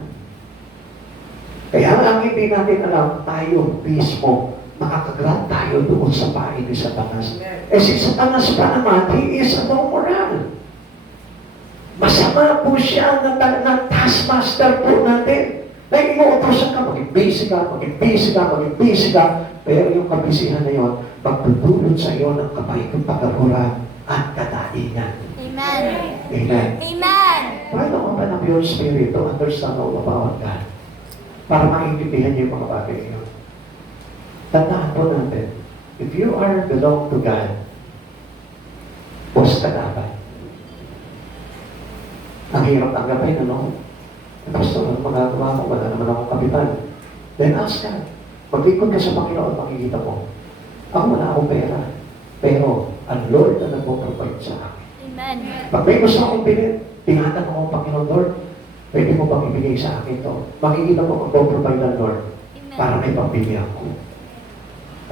Kaya ang hindi natin alam, tayo mismo, makakagrant tayo doon sa pain ni Satanas. Eh si Satanas pa naman, he is a moral. Masama po siya na taskmaster po natin. Na inuutosan ka, maging busy ka. Pero yung kabisihan na yun, magdudulot sa iyo ng kapahintulad at kadaingan. Amen. Amen. Amen. Try to open up your spirit to understand all about God. Para maintindihan niyo yung mga bagay niyo. Tandaan po natin, if you are belong to God, boss ka dapat. Ang hirap tanggapin, ano? Pastor, ano magagawa ko? Wala naman akong kapitan. Then ask God. Mag-ikot ka sa Panginoon, makikita mo. Ako wala akong pera. Pero, ang Lord na nag-provide sa akin. Amen. Pag may gusto akong bilhin, tinatanong ako, Panginoon, Lord, pwede mo bang ibigay sa akin to? Makikita mo ang provide ng Lord para may pambili ako.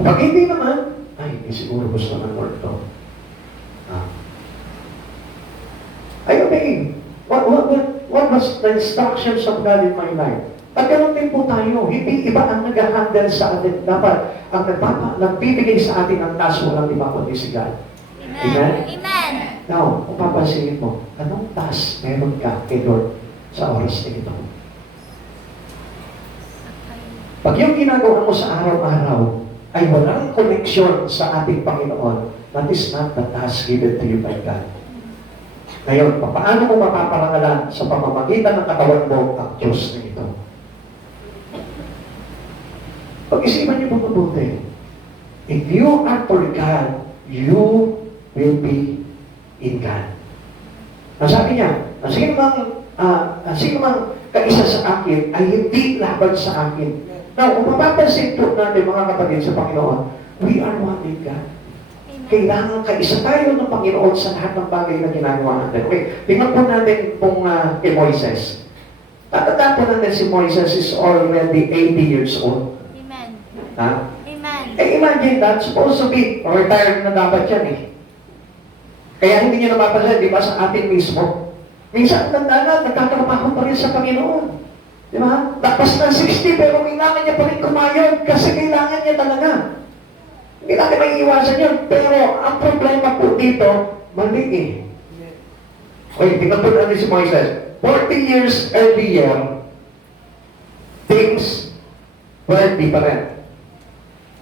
Pag hindi naman, ay, hindi siguro gusto ng Lord to. Ay, okay. What was the instructions of God in my life? At ganoon din po tayo, hindi iba ang nag-handle sa atin. Dapat, ang nagbibigay sa atin ang task, walang iba kundi si God. Amen. Amen. Now, kung papansinin mo, anong task meron ka kay Lord sa oras na ito? Pag yung ginagawa mo sa araw-araw ay walang koneksyon sa ating Panginoon, that is not the task given to you by God. Ngayon, paano mo mapaparangalan sa pamamagitan ng katawan mo ang Diyos na ito? Pag-isipan niyo po mabuti. If you are for God, you will be in God. Ang sabi niya, ang sino mang kaisa sa akin ay hindi laban sa akin. Now, kung mapapansin po natin mga kapatid sa Panginoon, we are one in God. Kailangan kaisa tayo ng Panginoon sa lahat ng bagay na ginagawa natin. Okay, tingnan po natin kung kay Moises. Tatandaan po natin si Moises is already 80 years old. Amen. Ha? Amen. Eh imagine that, supposed to be retired na dapat yan eh. Kaya hindi niyo napapansin, di ba, sa atin mismo. Minsan, nagtatrabaho pa rin sa Panginoon. Di ba? Tapos na 60, pero kailangan niya pa rin kumayod kasi kailangan niya talaga. Hindi natin may iwasan yun. Pero ang problema po dito, mali eh. Okay, tingnan po natin si Moises. 40 years earlier, things were different.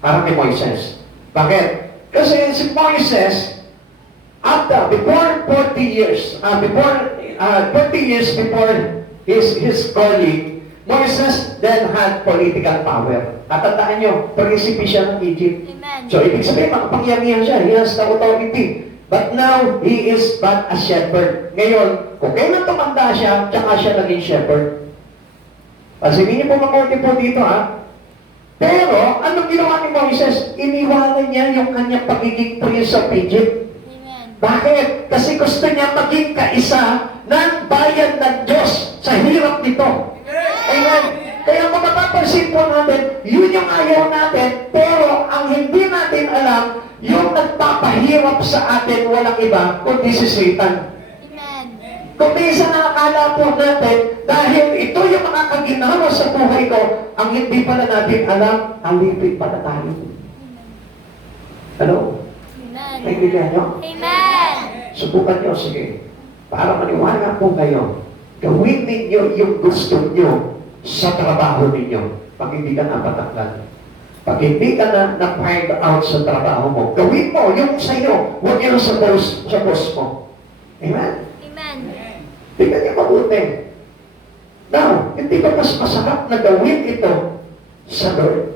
Para kay Moises. Bakit? Kasi si Moises, before 40 years, 40 years before his calling, Moses then had political power. Tatandaan nyo, prinsipe siya ng Egypt. Amen. So, ibig sabihin, makapangyarihan siya. He has the authority. But now, he is but a shepherd. Ngayon, kung kailan tumanda siya, tsaka siya naging shepherd. Pansinin niyo po mabuti po dito, ha? Pero, anong ginawa ni Moses? Iniwanan niya yung kanyang pagiging prince of Egypt. Amen. Bakit? Kasi gusto niya maging kaisa ng bayan ng Diyos sa hirap nito. Amen. Kaya kung mapapansin po natin, yun yung ayaw natin, pero ang hindi natin alam, yung nagpapahirap sa atin walang iba, kundi si Satan. Amen. Kung minsan nakakala po natin, dahil ito yung makakaginawa sa buhay ko, ang hindi pala natin alam, alipin pala tayo. Ano? Amen. Naintindihan nyo? Amen. Subukan nyo, sige. Para maniwala po kayo, gawin ninyo yung gusto nyo sa trabaho ninyo. Pag hindi ka napataklan. Pag hindi ka na-find out sa trabaho mo, gawin mo yung sa'yo. Huwag yun sa boss mo. Amen? Amen. Tingnan niyo mabuti. Now, hindi ba mas masarap na gawin ito sa Lord.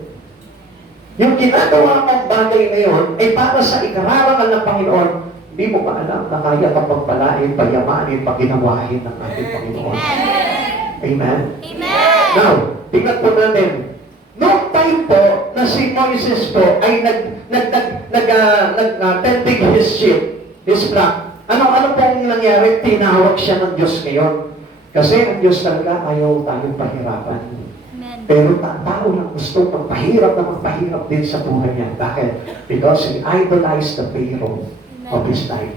Yung ginagawa mong bagay na yun ay para sa ikararangal ng Panginoon, hindi mo pa alam na kaya ka pagpalain, payamanin, paginawahin ng ating Panginoon. Amen? Amen. Now, tingnan po natin. Noong time po na si Moises po ay tending his sheep, his flock, ano pong nangyari? Tinawag siya ng Diyos ngayon. Kasi ang Diyos talaga ayaw tayong pahirapan. Amen. Pero tao lang gusto magpahirap na magpahirap din sa buhay niya. Bakit? Because he idolized the Pharaoh of his life.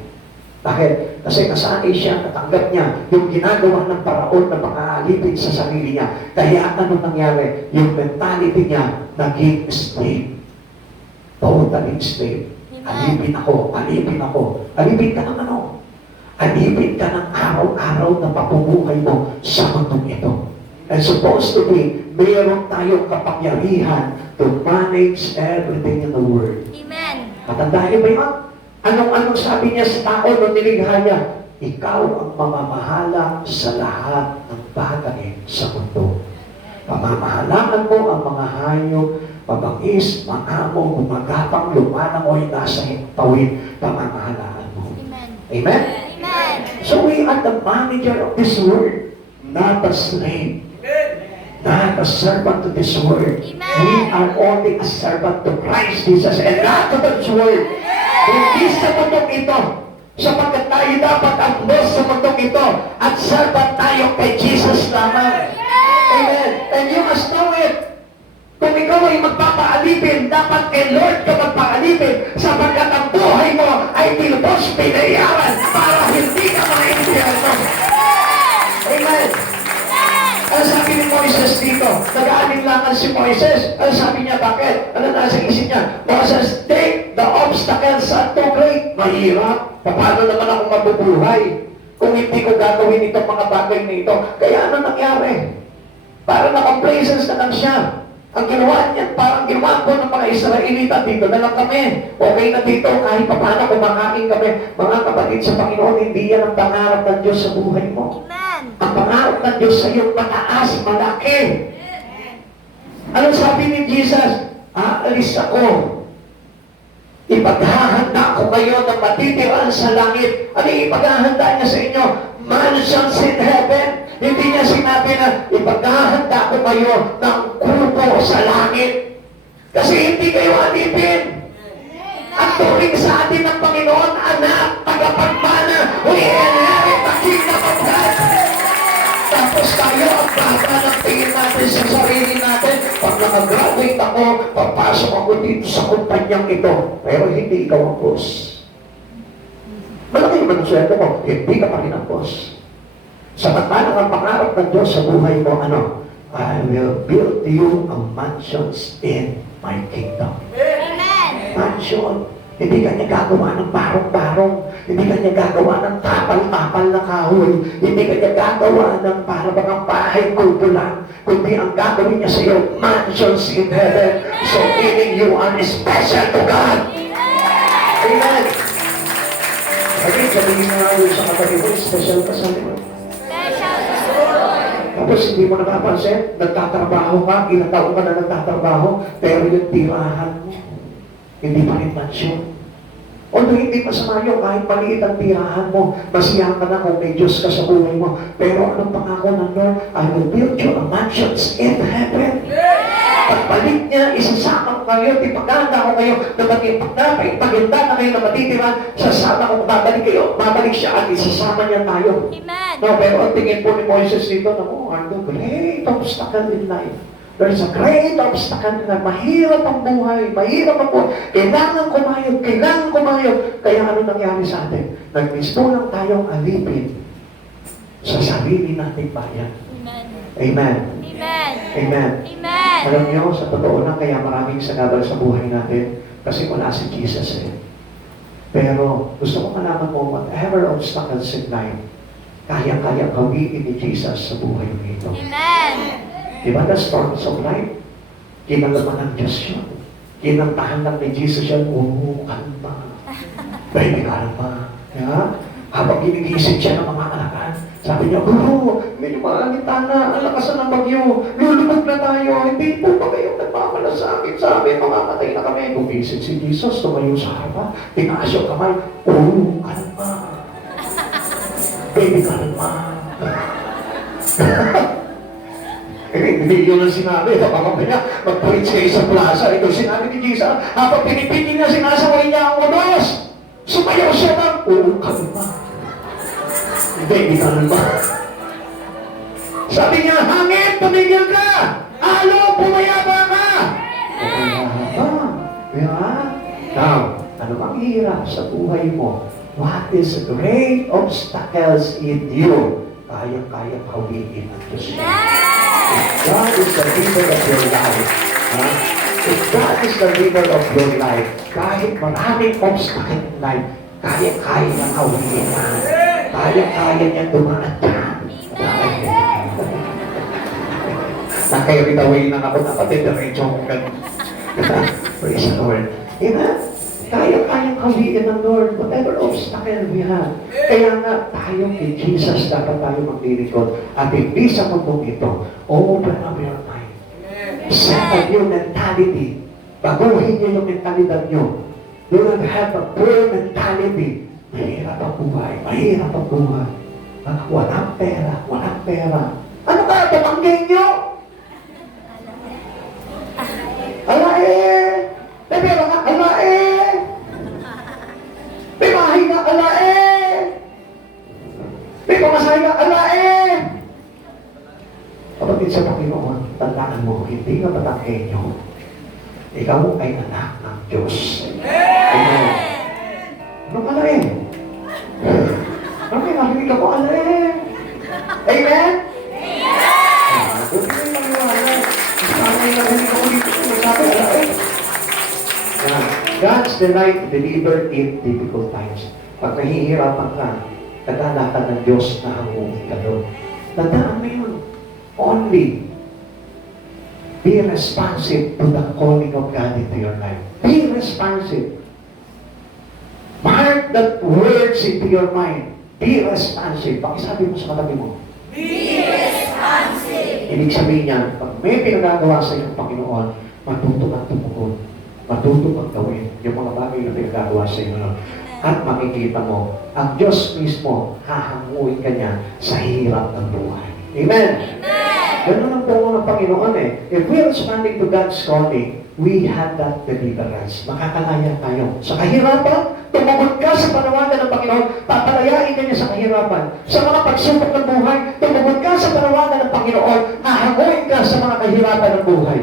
Bakit? Kasi nasanay siya, natanggap niya yung ginagawa ng paraon na pang-aalipin sa sarili niya. Kaya ano nangyari? Yung mentality niya naging slave. Totally slave. Alipin ako, alipin ako. Alipin ka ng ano? Alipin ka ng araw-araw na papumuhay mo sa mundong ito. And supposed to be, mayroon tayong kapangyarihan to manage everything in the world. Amen. Matandaan niyo ba yun? Anong sabi niya sa tao nung nilikha niya? Ikaw ang mamamahala sa lahat ng bagay sa mundo. Pamamahalaan mo ang mga hayop, pabangis, mangamo, gumagapang, lumanang o nasa tawid, pamamahalaan mo. Amen. Amen? Amen. So we are the manager of this world, not a slave. Not a servant to this world. Amen. We are only a servant to Christ Jesus and not to this world. Hindi sa mundong ito, sapagkat tayo dapat ang boss sa mundong ito at servant tayo kay Jesus lamang. Amen. And you must know it. Kung ikaw ay magpapaalipin, dapat kay Lord ka magpaalipin sapagkat ang buhay mo ay tilbos pinayaran para hindi ka mainipiyano. Amen. Ano sabi ni Moises dito? Nag-aalinlangan si Moises. Ano sabi niya? Bakit? Ano nasa isip niya? Moses, take the obstacles are too great. Mahirap. Paano naman ako mabubuhay kung hindi ko gagawin itong mga bagay na ito? Kaya ano nangyari? Parang na-complaisance na lang siya. Ang ginawa niya, parang ginawa ko ng mga Israelita, dito na lang kami. Okay na dito, kahit pa paano kumakain kami. Mga kapatid sa Panginoon, hindi yan ang pangarap ng Diyos sa buhay mo. Amen. Ang pangarap ng Diyos sa iyo, mataas, malaki. Anong sabi ni Jesus? Aalis ako. Ipaghahanda ko kayo ng matitirahan sa langit. Ano yung ipaghahanda niya sa inyo? Mansions in heaven. Hindi niya sinabi na ipaghahanda ko kayo ng kubo sa langit. Kasi hindi kayo alipin. Ang turing sa atin ng Panginoon, anak, tagapagmana, we inherit the kingdom of God. Tapos tayo ang bata ng tingin natin sa sarili natin. Pag nakagraduate ako, papasok ako dito sa kumpanyang ito. Pero hindi ikaw ang boss. Malaki naman ang sweldo mo, hindi ka pa rin ang boss. Samantalang ang pangarap ng Diyos sa buhay mo, ano? I will build you a mansions in my kingdom. Amen. Mansion. Hindi ka niya gagawa ng barong-barong. Hindi ka niya gagawa ng tapal-tapal na kahoy. Hindi ka niya gagawa ng parang ang bahay kulto lang. Kundi ang gagawin niya sa iyo, mansions in heaven. So meaning you are special to God. Amen. Okay, sabihin na nga sa kapatid mo, special ka sa Lord. Special to the Lord. Tapos hindi mo napapansin, nagtatrabaho ka, ilang taon ka na nagtatrabaho, pero yung tirahan mo, hindi pa rin mansyon. Although hindi masama yun, kahit maliit ang tirahan mo, masiyahan ka na kung may Diyos ka sa buhay mo. Pero anong pangako ng Lord? I will build you a mansions in heaven. Pagbalik niya, isasama ko kayo, ipaganda ko kayo, na pagpaganda na kayo na matitirahan, sasama ko, babalik siya at isasama niya tayo. Amen. No, pero ang tingin po ni Moises dito, ano, great obstacle in life. There's a great obstacle na mahirap ang buhay, mahirap ang buhay. Kailangan kumayod. Kaya ano nangyari sa atin? Nagmisto lang tayong alipin sa sarili nating bayan. Amen. Amen. Amen. Amen. Amen. Alam niyo, sa totoo lang, kaya maraming sagabal sa buhay natin kasi wala si Jesus eh. Pero gusto ko malaman mo, whatever obstacles in life, kaya-kaya kawiin ni Jesus sa buhay mo ito. Amen. Diba the storms of life? Kinalaman ng Diyos yun. Kinantahan lang ni Jesus yan, kalma. Baby, kalma. Diba? Habang ginigising siya ng mga alakan, Sabi niya, Guru, medyo maalitan na, ang lakas na ng bagyo, lulubog na tayo, hindi po ba kayo nagmamalasakit sa amin, mamamatay na kami. Gumising si Jesus, tumayo sa harapan, tinaas yung kamay, kalma. Baby, kalma. Hindi yun ang sinabi, baka mamaya mag-preach kayo sa plaza. Ito sinabi ni Jesus, habang pinipitin niya, sinasaway niya ang unos. Sumayaw siya ng, kalma. Baby, kalma. Sabi niya, hangin, tumigil ka! Alo, pumayaba ka! Pumayaba. Diba? Now, ano bang hirap sa buhay mo? What is the great obstacles in you? Kayang-kayang hawiin ang Diyos. If God is the leader of your life, if God is the leader of your life, kahit maraming obstacle in life, kaya-kaya niyang hawiin na. Kaya-kaya niya dumaan dyan. Nakairita away na ako, napatid na rin yung praise the Lord. Kaya-kayang hawiin ng Lord, whatever obstacle we have. Kaya nga, tayo kay Jesus, dapat tayo maglilingkod. At hindi sa mundong ito, open up your mind. Set your mentality. Baguhin niyo yung mentalidad niyo. Do not have a poor mentality. Mahirap ang buhay, mahirap ang buhay. Walang pera, walang pera. Ano ka, tumangkin nyo? Ala eh! May pera ka, ala eh! May bahay ka, ala eh! May pamasahe ka, ala eh! Kapatid sa Panginoon, tandaan mo, hindi ka patangkin nyo. Ikaw ay anak ng Diyos. Amen. Anong ala eh? Bakit nakinig ako ala eh? Amen? Huwag kayo maniwala. Sana yung nakinig ako dito. Magsabi ala eh. God's delight to deliver in difficult times. Pag nahihirapan ka, naglalakad ng Diyos na hangungin ka doon. Tandaan mo yun. Only be responsive to the calling of God into your life. Be responsive. Mark that words into your mind. Be responsive. Pakisabi mo sa katabi mo. Be responsive. Ibig sabihin niya, pag may pinagagawa sa iyong Panginoon, matuto kang tumugon. Matuto kang gawin yung mga bagay na pinagagawa sa iyo. At makikita mo, ang Diyos mismo, hahanguin ka niya sa hirap ng buhay. Amen? Ganun ang po ng Panginoon eh. If we are responding to God's calling, we have that deliverance. Makakalaya tayo. Sa kahirapan, tumugod ka sa panawagan ng Panginoon, papalayain ka niya sa kahirapan. Sa mga pagsubok ng buhay, tumugod ka sa panawagan ng Panginoon, hahanguin ka sa mga kahirapan ng buhay.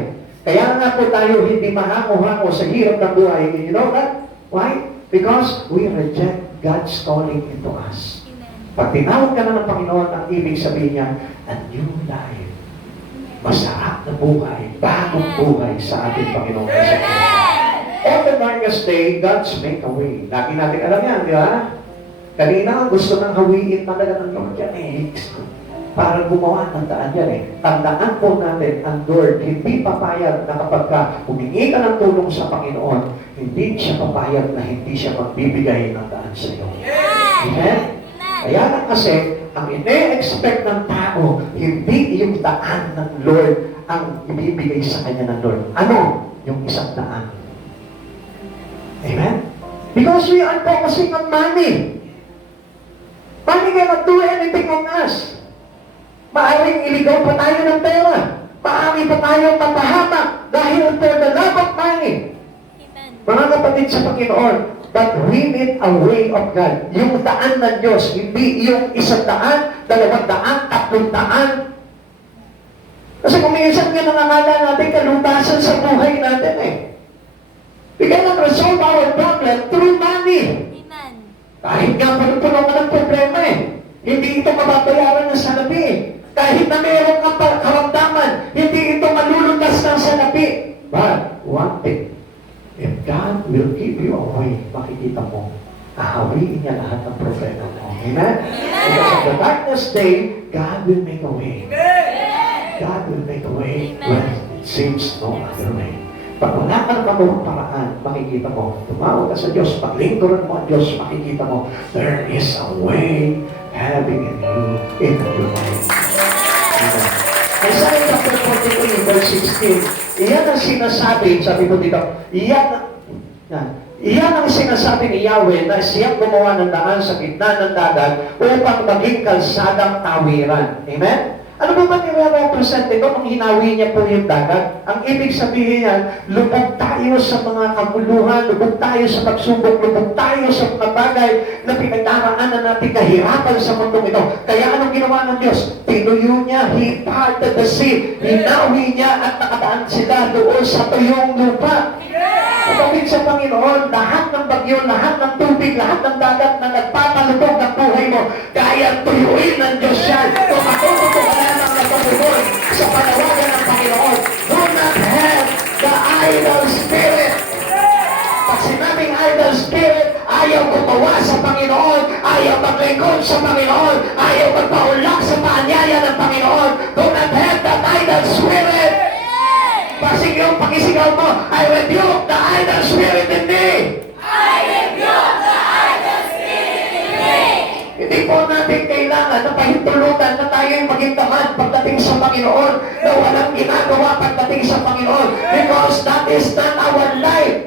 Kaya nga po tayo hindi mahango-hango sa hirap ng buhay. You know that? Why? Because we reject God's calling into us. Pag tinawag ka na ng Panginoon, ang ibig sabihin niya, a new life. Masarap na buhay, bagong buhay sa ating Panginoon. On the darkest day, God's make a way. Lagi natin alam yan, di ba? Kanina, gusto nang hawiin talaga ng Lord yan eh. Para gumawa ng daan yan eh. Tandaan po natin, ang Lord, hindi papayag na kapag ka humingi ka ng tulong sa Panginoon, hindi siya papayag na hindi siya magbibigay ng daan sa iyo. Amen? Kaya lang kasi, ang ine-expect ng tao, hindi yung daan ng Lord ang ibibigay sa kanya ng Lord. Ano? Yung isang daan. Amen? Because we are focusing on money. Money cannot do anything on us. Maaring iligaw pa tayo ng pera. Maaring pa tayong mapahamak dahil for the love of money. Mga kapatid sa Panginoon, but we need a way of God. Yung daan ng Diyos, hindi yung 100, 200, 300. Kasi kung minsan nga nangangala natin kalutasan sa buhay natin eh. We cannot resolve our problem through money. Amen. Kahit nga punong ka ng problema eh. Hindi ito mababayaran ng salapi eh. Kahit na meron kang karamdaman, hindi ito malulutas ng salapi. But, one thing, if God will give you a way, makikita mo, hahawiin niya lahat ng problema mo. Amen? Because of the darkest day, God will make a way. God will make a way when it seems no other way. Pag wala ka ng magawang paraan, makikita mo, tumawag ka sa Diyos, paglingkuran mo ang Diyos, makikita mo, there is a way, having in you in your life. Amen. Isaiah chapter 42, verse 16, iyan ang sinasabi, sabi ko dito, iyan ang sinasabi ni Yahweh na siyang gumawa ng daan sa gitna ng dagat upang maging kalsadang tawiran. Amen? Ano ba ba nire-represent ito nung hinawi niya po yung dagat? Ang ibig sabihin niya, lubog tayo sa mga kamuluhan, lubog tayo sa pagsubok, lubog tayo sa mga bagay na pinagdaraanan natin kahirapan sa mundong ito. Kaya anong ginawa ng Diyos? Tinuyo niya, He parted the sea, hinawi niya at nakadaan sila doon sa tuyong lupa. Kapatid sa Panginoon, lahat ng bagyo, lahat ng tubig, lahat ng dagat na nagpapalubog ng buhay mo, kaya tuyuin ng Diyos yan. Kung matututo ka lamang na tumugon sa panawagan ng Panginoon, do not have the idol spirit. Pag sinabing idol spirit, ayaw gumawa sa Panginoon, ayaw maglingkod sa Panginoon, ayaw magpaulak sa paanyaya ng Panginoon. Do not have that idol spirit. Pasig yung pag-isigaw mo, I rebuke the idol spirit in me. I rebuke the idol spirit in me. Hindi po natin kailangan na pahintulutan na tayo yung maging tamad pagdating sa Panginoon, na walang ginagawa pagdating sa Panginoon, because that is not our life.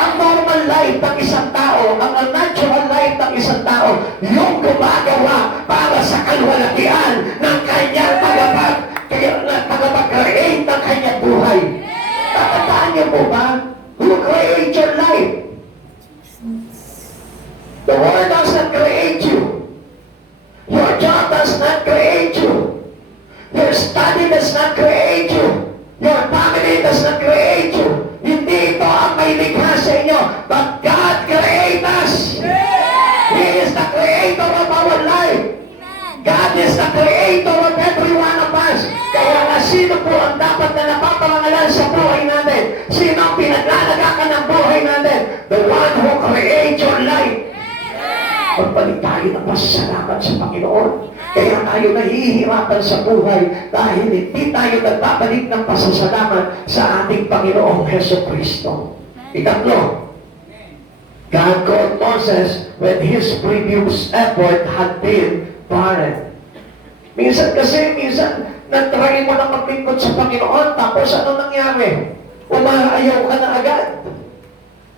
Ang normal life ng isang tao, ang natural life ng isang tao, yung gumagawa para sa kalwalatian ng kanyang pagpag-create ng kanyang buhay. Tatandaan niyo po ba? Who create your life? The world does not create you. Your job does not create you. Your study does not create you. Your family does not create you. Hindi ito ang may likha sa inyo, but God created us. He is the creator of our life. God is the creator of every one of us. Kaya nga, sino po ang dapat na napaparangalan sa buhay natin? Sino ang pinaglalagakan ng buhay natin? The one who created your life. Pagbalik tayo ng pasasalamat sa Panginoon. Kaya tayo nahihirapan sa buhay dahil hindi tayo nagbabalik ng pasasalamat sa ating Panginoong Heso Kristo. Ikatlo, God called Moses when his previous effort had been barren. Minsan nag-try mo na maglingkod sa Panginoon, tapos ano nangyari? Umaayaw ka na agad.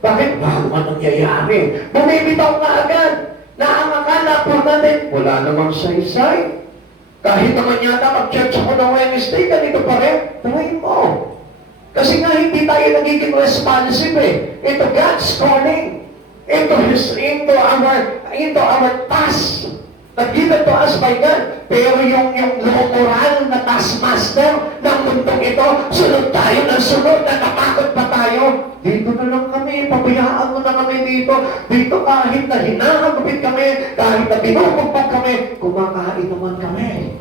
Bakit? Ano nangyayari? Bumibitaw na agad. Na ang akala po natin, wala namang saysay. Kahit naman yata mag-church ako ng Wednesday, ganito pa rin. Tawin mo. Kasi nga hindi tayo nagiging responsive eh. Ito God's calling. Into our task na given to us by God. Pero yung moral na taskmaster ng mundong ito, sunod tayo ng sunod, natatakot pa tayo. Dito na lang kami, pabayaan mo na kami dito. Dito kahit na hinahagupit kami, kahit na binubugbog kami, kumakain naman kami.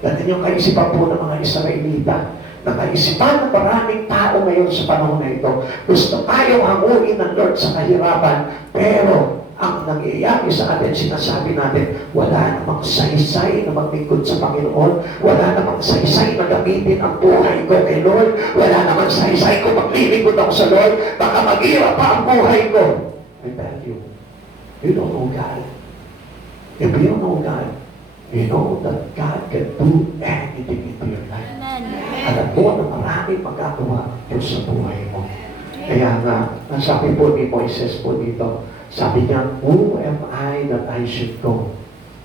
Ganun yung kaisipan po ng mga Israelita. Na kaisipan ng maraming tao ngayon sa panahon na ito. Gusto tayo hanguin ng Lord sa kahirapan, pero ang nangyayari sa atin, sinasabi natin, wala namang saysay na maglingkod sa Panginoon, wala namang saysay na gamitin ang buhay ko kay Lord, wala namang saysay kung maglilingkod ako sa Lord, baka maghirap pa ang buhay ko. I tell you, you don't know God. If you don't know God, you know that God can do anything into your life. Alam mo na maraming magagawa yun sa buhay mo. Kaya nga, ang sabi po ni Moises po dito, sabi niya, who am I that I should go?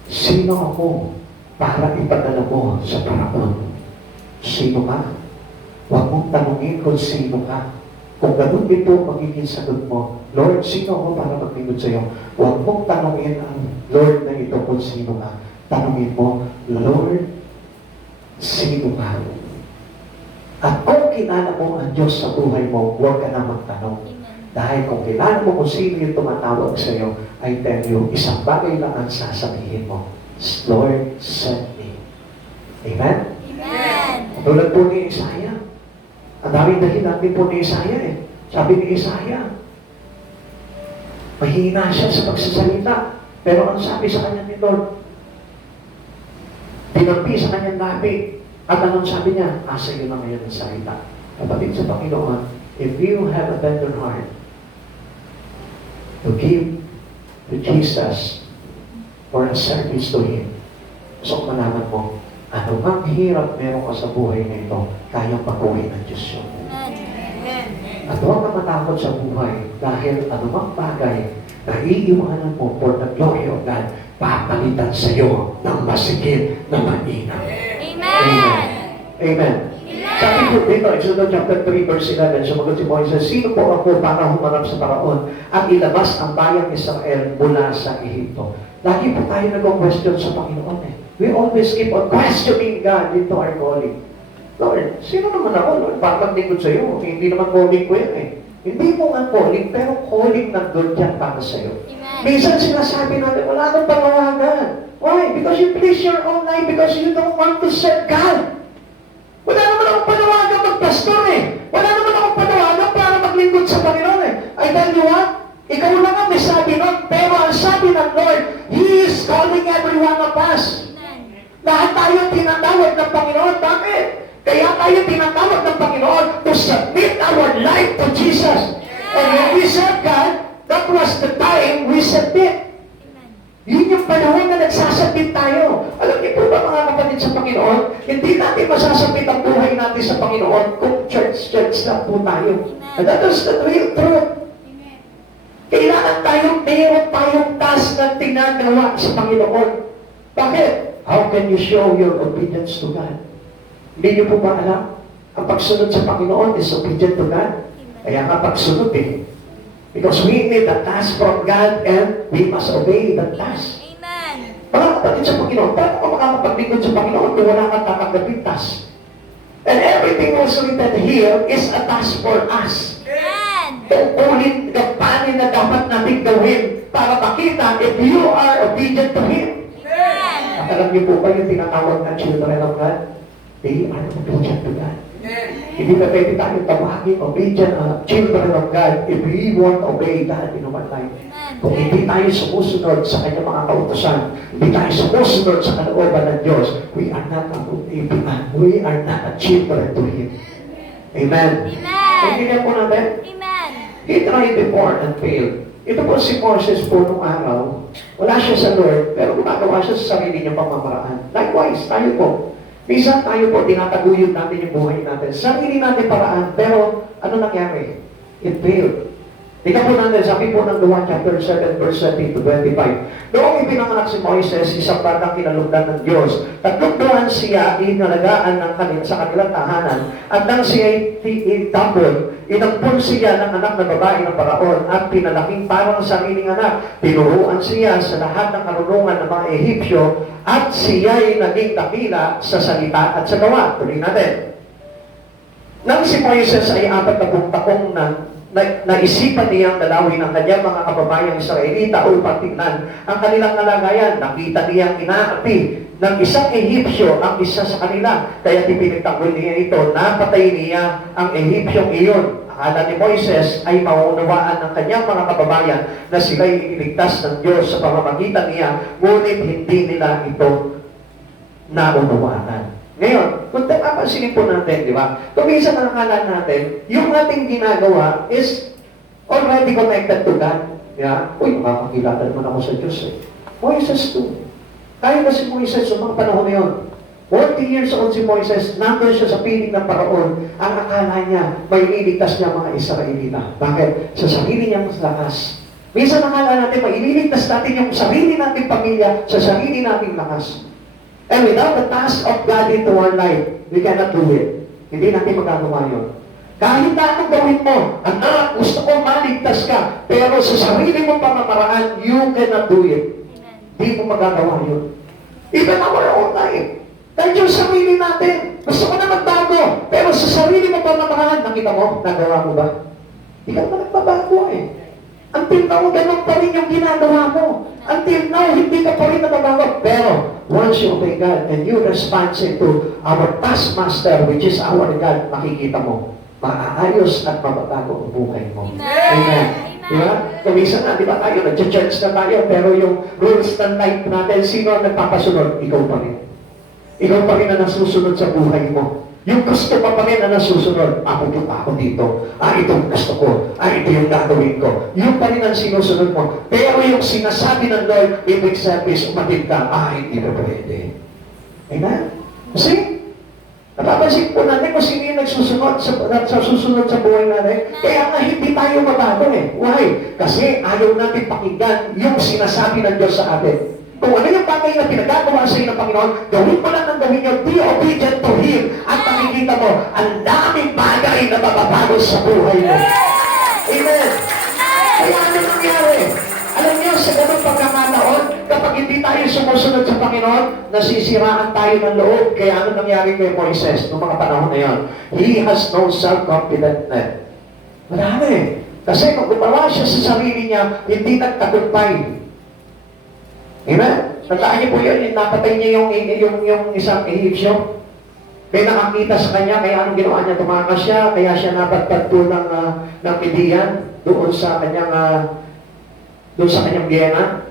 Sino ako para ipadala mo sa Paraon? Sino ka? Huwag mong tanungin kung sino ka. Kung ganun din po magiging sagot mo, Lord, sino ako para maglingkod sa iyo? Huwag mong tanungin ang Lord na ito kung sino ka. Tanungin mo, Lord, sino ka? At kung kilala mo ang Diyos sa buhay mo, huwag ka na magtanong. Dahil kung kilala mo kung sino yung tumatawag sa iyo, I tell you, isang bagay lang ang sasabihin mo, Lord, send me. Amen? Amen. Tulad po ni Isaiah. Ang daming dahilan din po ni Isaiah eh. Sabi ni Isaiah, mahina siya sa pagsasalita. Pero ang sabi sa kanya ni Lord, tinampi sa kanyang labi. At anong sabi niya? Asa yun na ngayon ang salita. Kapatid sa Panginoon, if you have a tender heart to give to Jesus or a service to Him. So, malaman mo, ano ang hirap meron ka sa buhay na ito, kayang pag-uwi ng Diyos yun. At huwag ka matakot sa buhay dahil anumang bagay na iiwanan mo for the glory of God, papalitan sa iyo ng masigit na mainam. Amen. Amen. Sabi po dito, Exodus chapter 3, verse 11, sumagot si Moises, sino po ako para humarap sa Paraon at ilabas ang bayang Israel mula sa Ehipto? Lagi po tayo nag-question sa Panginoon eh. We always keep on questioning God into our calling. Lord, sino naman ako, Lord? Bakit maglingkod sa iyo? Hindi naman calling ko yan eh. Hindi mo nga calling, pero calling ng Lord yan para sa iyo. Minsan sinasabi natin, wala akong panawagan. Why? Because you place your own life because you don't want to serve God. Wala naman akong panawagan magpastor eh. Wala naman akong panawagan para maglingkod sa Panginoon eh. I tell you what, ikaw lang ang may sabi nun, pero ang sabi ng Lord, He is calling every one of us. Lahat tayo tinatawag ng Panginoon. Bakit? Kaya tayo tinatawag ng Panginoon to submit our life to Jesus. And when we serve God, that was the time we submit. Yun yung panahon na nagsasabit tayo. Alam niyo po ba mga kapatid sa Panginoon, hindi natin masasabit ang buhay natin sa Panginoon kung church lang po tayo. And that is the real truth. Kailangan meron tayong task na tinagawa sa Panginoon. Bakit? How can you show your obedience to God? Hindi niyo po ba alam? Ang pagsunod sa Panginoon is obedient to God. Kaya nga pagsunod eh. Because we need a task from God and we must obey the task. Amen. Mga kapatid sa Panginoon, paano ka makakapaglingkod sa Panginoon kung wala kang tatanggapin task? And everything also written here is a task for us. Amen. Tungkulin, gampanin na dapat natin gawin para makita if you are obedient to Him. Amen. At alam niyo po ba yung tinatawag na children of God? They are obedient to God. Hindi na pwede tayo tawagin obedient children of God if we won't obey God in our life. Kung hindi tayo sumusunod sa kanyang mga kautusan, hindi tayo sumusunod sa kalooban ng Diyos, we are not we are not a children to Him. Amen. Naintindihan po natin? Amen. He tried before and failed. Ito po si Moses po nung araw, wala siya sa Lord, pero gumagawa siya sa sarili niyang pamamaraan. Likewise, tayo po. Minsan tayo po, tinataguyod natin yung buhay natin. Sarili natin paraan, pero ano nangyari? It failed. Tingnan po natin, sabi po ng Luan chapter 7, verse 20 to 25. Noong ipinanganak si Moises, isang batang kinalugdan ng Diyos, 3 buwan siya inalagaan sa kanilang tahanan, at nang siya itambol, inampun siya ng anak na babae ng Paraon, at pinalaking parang sariling anak. Tinuruan siya sa lahat ng karunungan ng mga Ehipsyo, at siya'y naging dakila sa salita at sa gawa. Tuloy natin. Nang si Moises ay 40 taong naisipan niyang dalawin ang kanyang mga kababayang Israelita upang tingnan ang kanilang kalagayan. Nakita niyang inaapi ng isang Ehipsyo ang isa sa kanila. Kaya pinagtanggol niya ito, napatay niya ang Ehipsyong iyon. Akala ni Moises ay maunawaan ng kanyang mga kababayan na sila'y iniligtas ng Diyos sa pamamagitan niya, ngunit hindi nila ito naunawaan. Ngayon, kung papansinin po natin, di ba? Kung minsan nakakala natin, yung ating ginagawa is already connected to God. Yeah? Uy, makakakilala naman ako sa Diyos eh. Moises too. Kaya ba si Moises sa mga panahon na yun? 40 years old si Moises, nandun siya sa piling ng Paraon, ang akala niya, may ililigtas niya mga Israelita. Bakit? Sa sarili niyang lakas. Minsan akala natin, may ililigtas natin yung sarili nating pamilya sa sarili nating lakas. And without the task of God into our life, we cannot do it. Hindi natin magagawa yun. Kahit na anong gawin mo, anak, gusto ko maligtas ka, pero sa sarili mong pamamaraan, you cannot do it. Hindi mo magagawa yun. Even our own life. Dahil yung sarili natin, gusto ko na magbago, pero sa sarili mong pamamaraan, nakita mo, nagawa mo ba? Hindi ka naman nagbabago eh. Until now, ganun pa rin yung ginagawa mo. Until now, hindi ka pa rin nagbabago. Pero, once you obey God and you respond to our taskmaster, which is our God, makikita mo, maaayos at mababago ang buhay mo. Amen. Diba? Kung minsan na, di ba tayo, nag-church na tayo, pero yung rules ng life natin, sino ang nagpapasunod? Ikaw pa rin. Ikaw pa rin ang nasusunod sa buhay mo. Yung gusto pa pa rin na nasusunod, pupunta ako dito, itong gusto ko, ito yung gagawin ko. Yung pa rin ang sinusunod mo. Pero yung sinasabi ng Lord, ibig sabihin, umatid ka, hindi pa pwede. Amen? Kasi, napapansin po natin kung sino yung nagsusunod sa susunod sa buhay natin. Kaya nga hindi tayo mabago eh. Why? Kasi ayaw natin pakinggan yung sinasabi ng Diyos sa atin. Kung ano yung bagay na pinagagawa sa iyo ng Panginoon, gawin mo lang ang gawin niyo, be obedient to Him. At makikita mo, ang daming bagay na mababago sa buhay mo. Amen. Kaya ano nangyari? Alam niyo, sa ganung pagkakataon, kapag hindi tayo sumusunod sa Panginoon, nasisiraan tayo ng loob. Kaya ano nangyari kay Moises noong mga panahon na yon? He has no self-confidence. Wala na eh. Kasi kung gumawa siya sa sarili niya, hindi nagtagumpay. Amen? Tandaan niyo po yun, napatay niya yung isang Egyptio. May nakakita sa kanya, kaya anong ginawa niya? Tumakas siya, kaya siya napagpad po ng Midian doon sa kanyang biyena.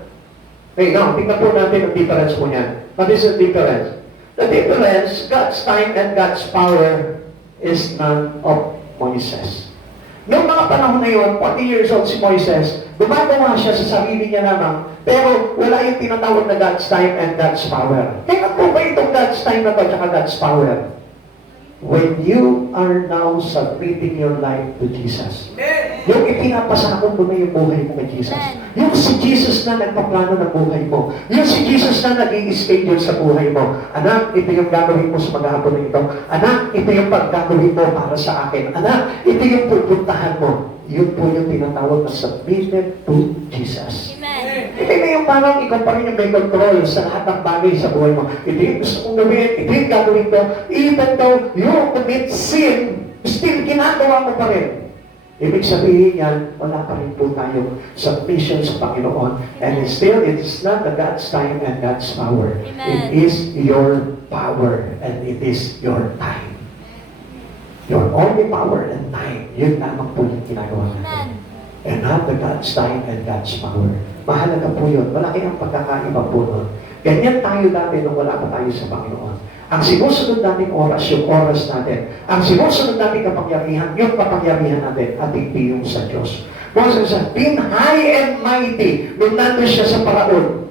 Okay, now, tingnan po natin ang difference po niyan. What is the difference? The difference, God's time and God's power is none of Moises. Noong mga panahon na yun, 40 years old si Moises, gumagawa siya sa sarili niya lamang, pero wala yung tinatawag na God's time and God's power. Kaya po ba itong God's time na to at God's power? When you are now submitting your life to Jesus. Yung ipinapasakot mo na yung buhay mo kay Jesus. Yung si Jesus na nagpaplano ng buhay mo. Yung si Jesus na nag-i-schedule sa buhay mo. Anak, ito yung gagawin mo sa maghapon na ito. Anak, ito yung paggagawin mo para sa akin. Anak, ito yung pupuntahan mo. Yun po yung tinatawag na submitted to Jesus. Amen. Ito na yung parang ikaw pa rin yung may control sa lahat ng bagay sa buhay mo. Ito yung gusto kong gawin, ito yung gagawin ko. Even though you commit sin, still ginagawa mo pa rin. Ibig sabihin yan, wala pa rin po tayong submission sa Panginoon. And still, it's not the God's time and God's power. Amen. It is your power and it is your time. Your only power and time, yun lamang po yung ginagawa natin. Amen. And not the God's time and God's power. Mahalaga po yun. Malaki ang pagkakaiba po nun. Ganyan tayo dati nung wala pa tayo sa Panginoon. Ang sinusunod natin oras, yung oras natin. Ang sinusunod natin kapangyarihan, yung kapangyarihan natin, at hindi yung sa Diyos. Moses said, been high and mighty nung nandun siya sa paraon.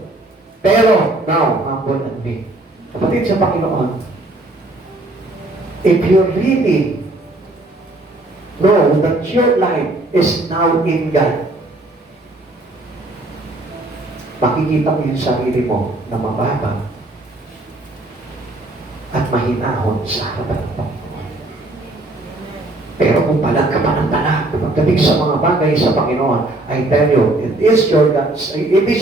Pero, now, humble and meek. Kapatid sa Panginoon, if you really know that your life is now in God, makikita mo yung sarili mo na mababa at mahinahon sa harapan ng Panginoon. Pero kung palag ka pa ng palag, pagdating sa mga bagay sa Panginoon, I tell you, it is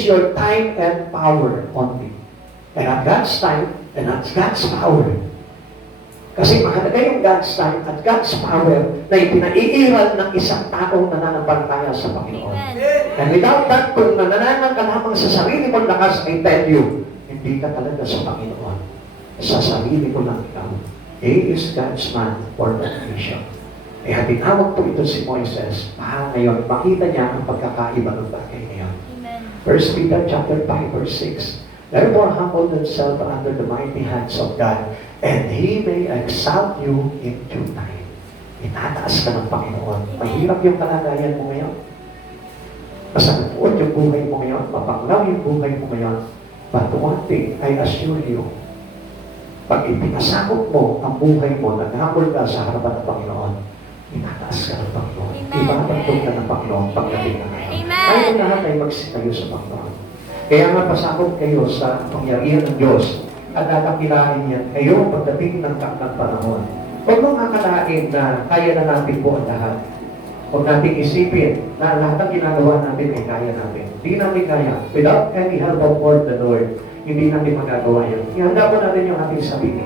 your time and power only. And at God's time and at God's power. Kasi mahalaga yung God's time at God's power na ipinaiiral ng isang taong nananampalataya sa Panginoon. Amen. And without that, kung nanananan ka lamang sa sarili mong lakas, I tell you, hindi ka talaga sa Panginoon. Sa sarili mo lang ikaw. He is God's man for that nation. Kaya tinawag po ito si Moises. Ngayon, makita niya ang pagkakaiba ng bagay ngayon. Amen. 1 Peter chapter 5, verse 6. Therefore, humble themselves under the mighty hands of God, and He may exalt you in due time. Itataas ka ng Panginoon. Mahirap yung kalagayan mo ngayon. Masalupuot yung buhay mo ngayon. Mapanglaw yung buhay mo ngayon. But one thing, I assure you, pag ipinasakot mo ang buhay mo, naghamol ka sa harapan ng Panginoon, itataas ka ng Panginoon. Amen. Ibabatog ka ng Panginoon pagdating ng araw. Amen. Ayaw lahat ay magsitayo sa Panginoon. Kaya nga pasakot kayo sa pangyarihan ng Diyos at dadakilain yan kayo pagdating ng takdang panahon. Huwag mong akalain na kaya na natin po ang lahat. Huwag natin isipin na lahat ng ginagawa natin ay kaya natin. Hindi natin kaya. Without any help of the Lord, hindi natin magagawa yan. Ihanda po natin yung ating sarili.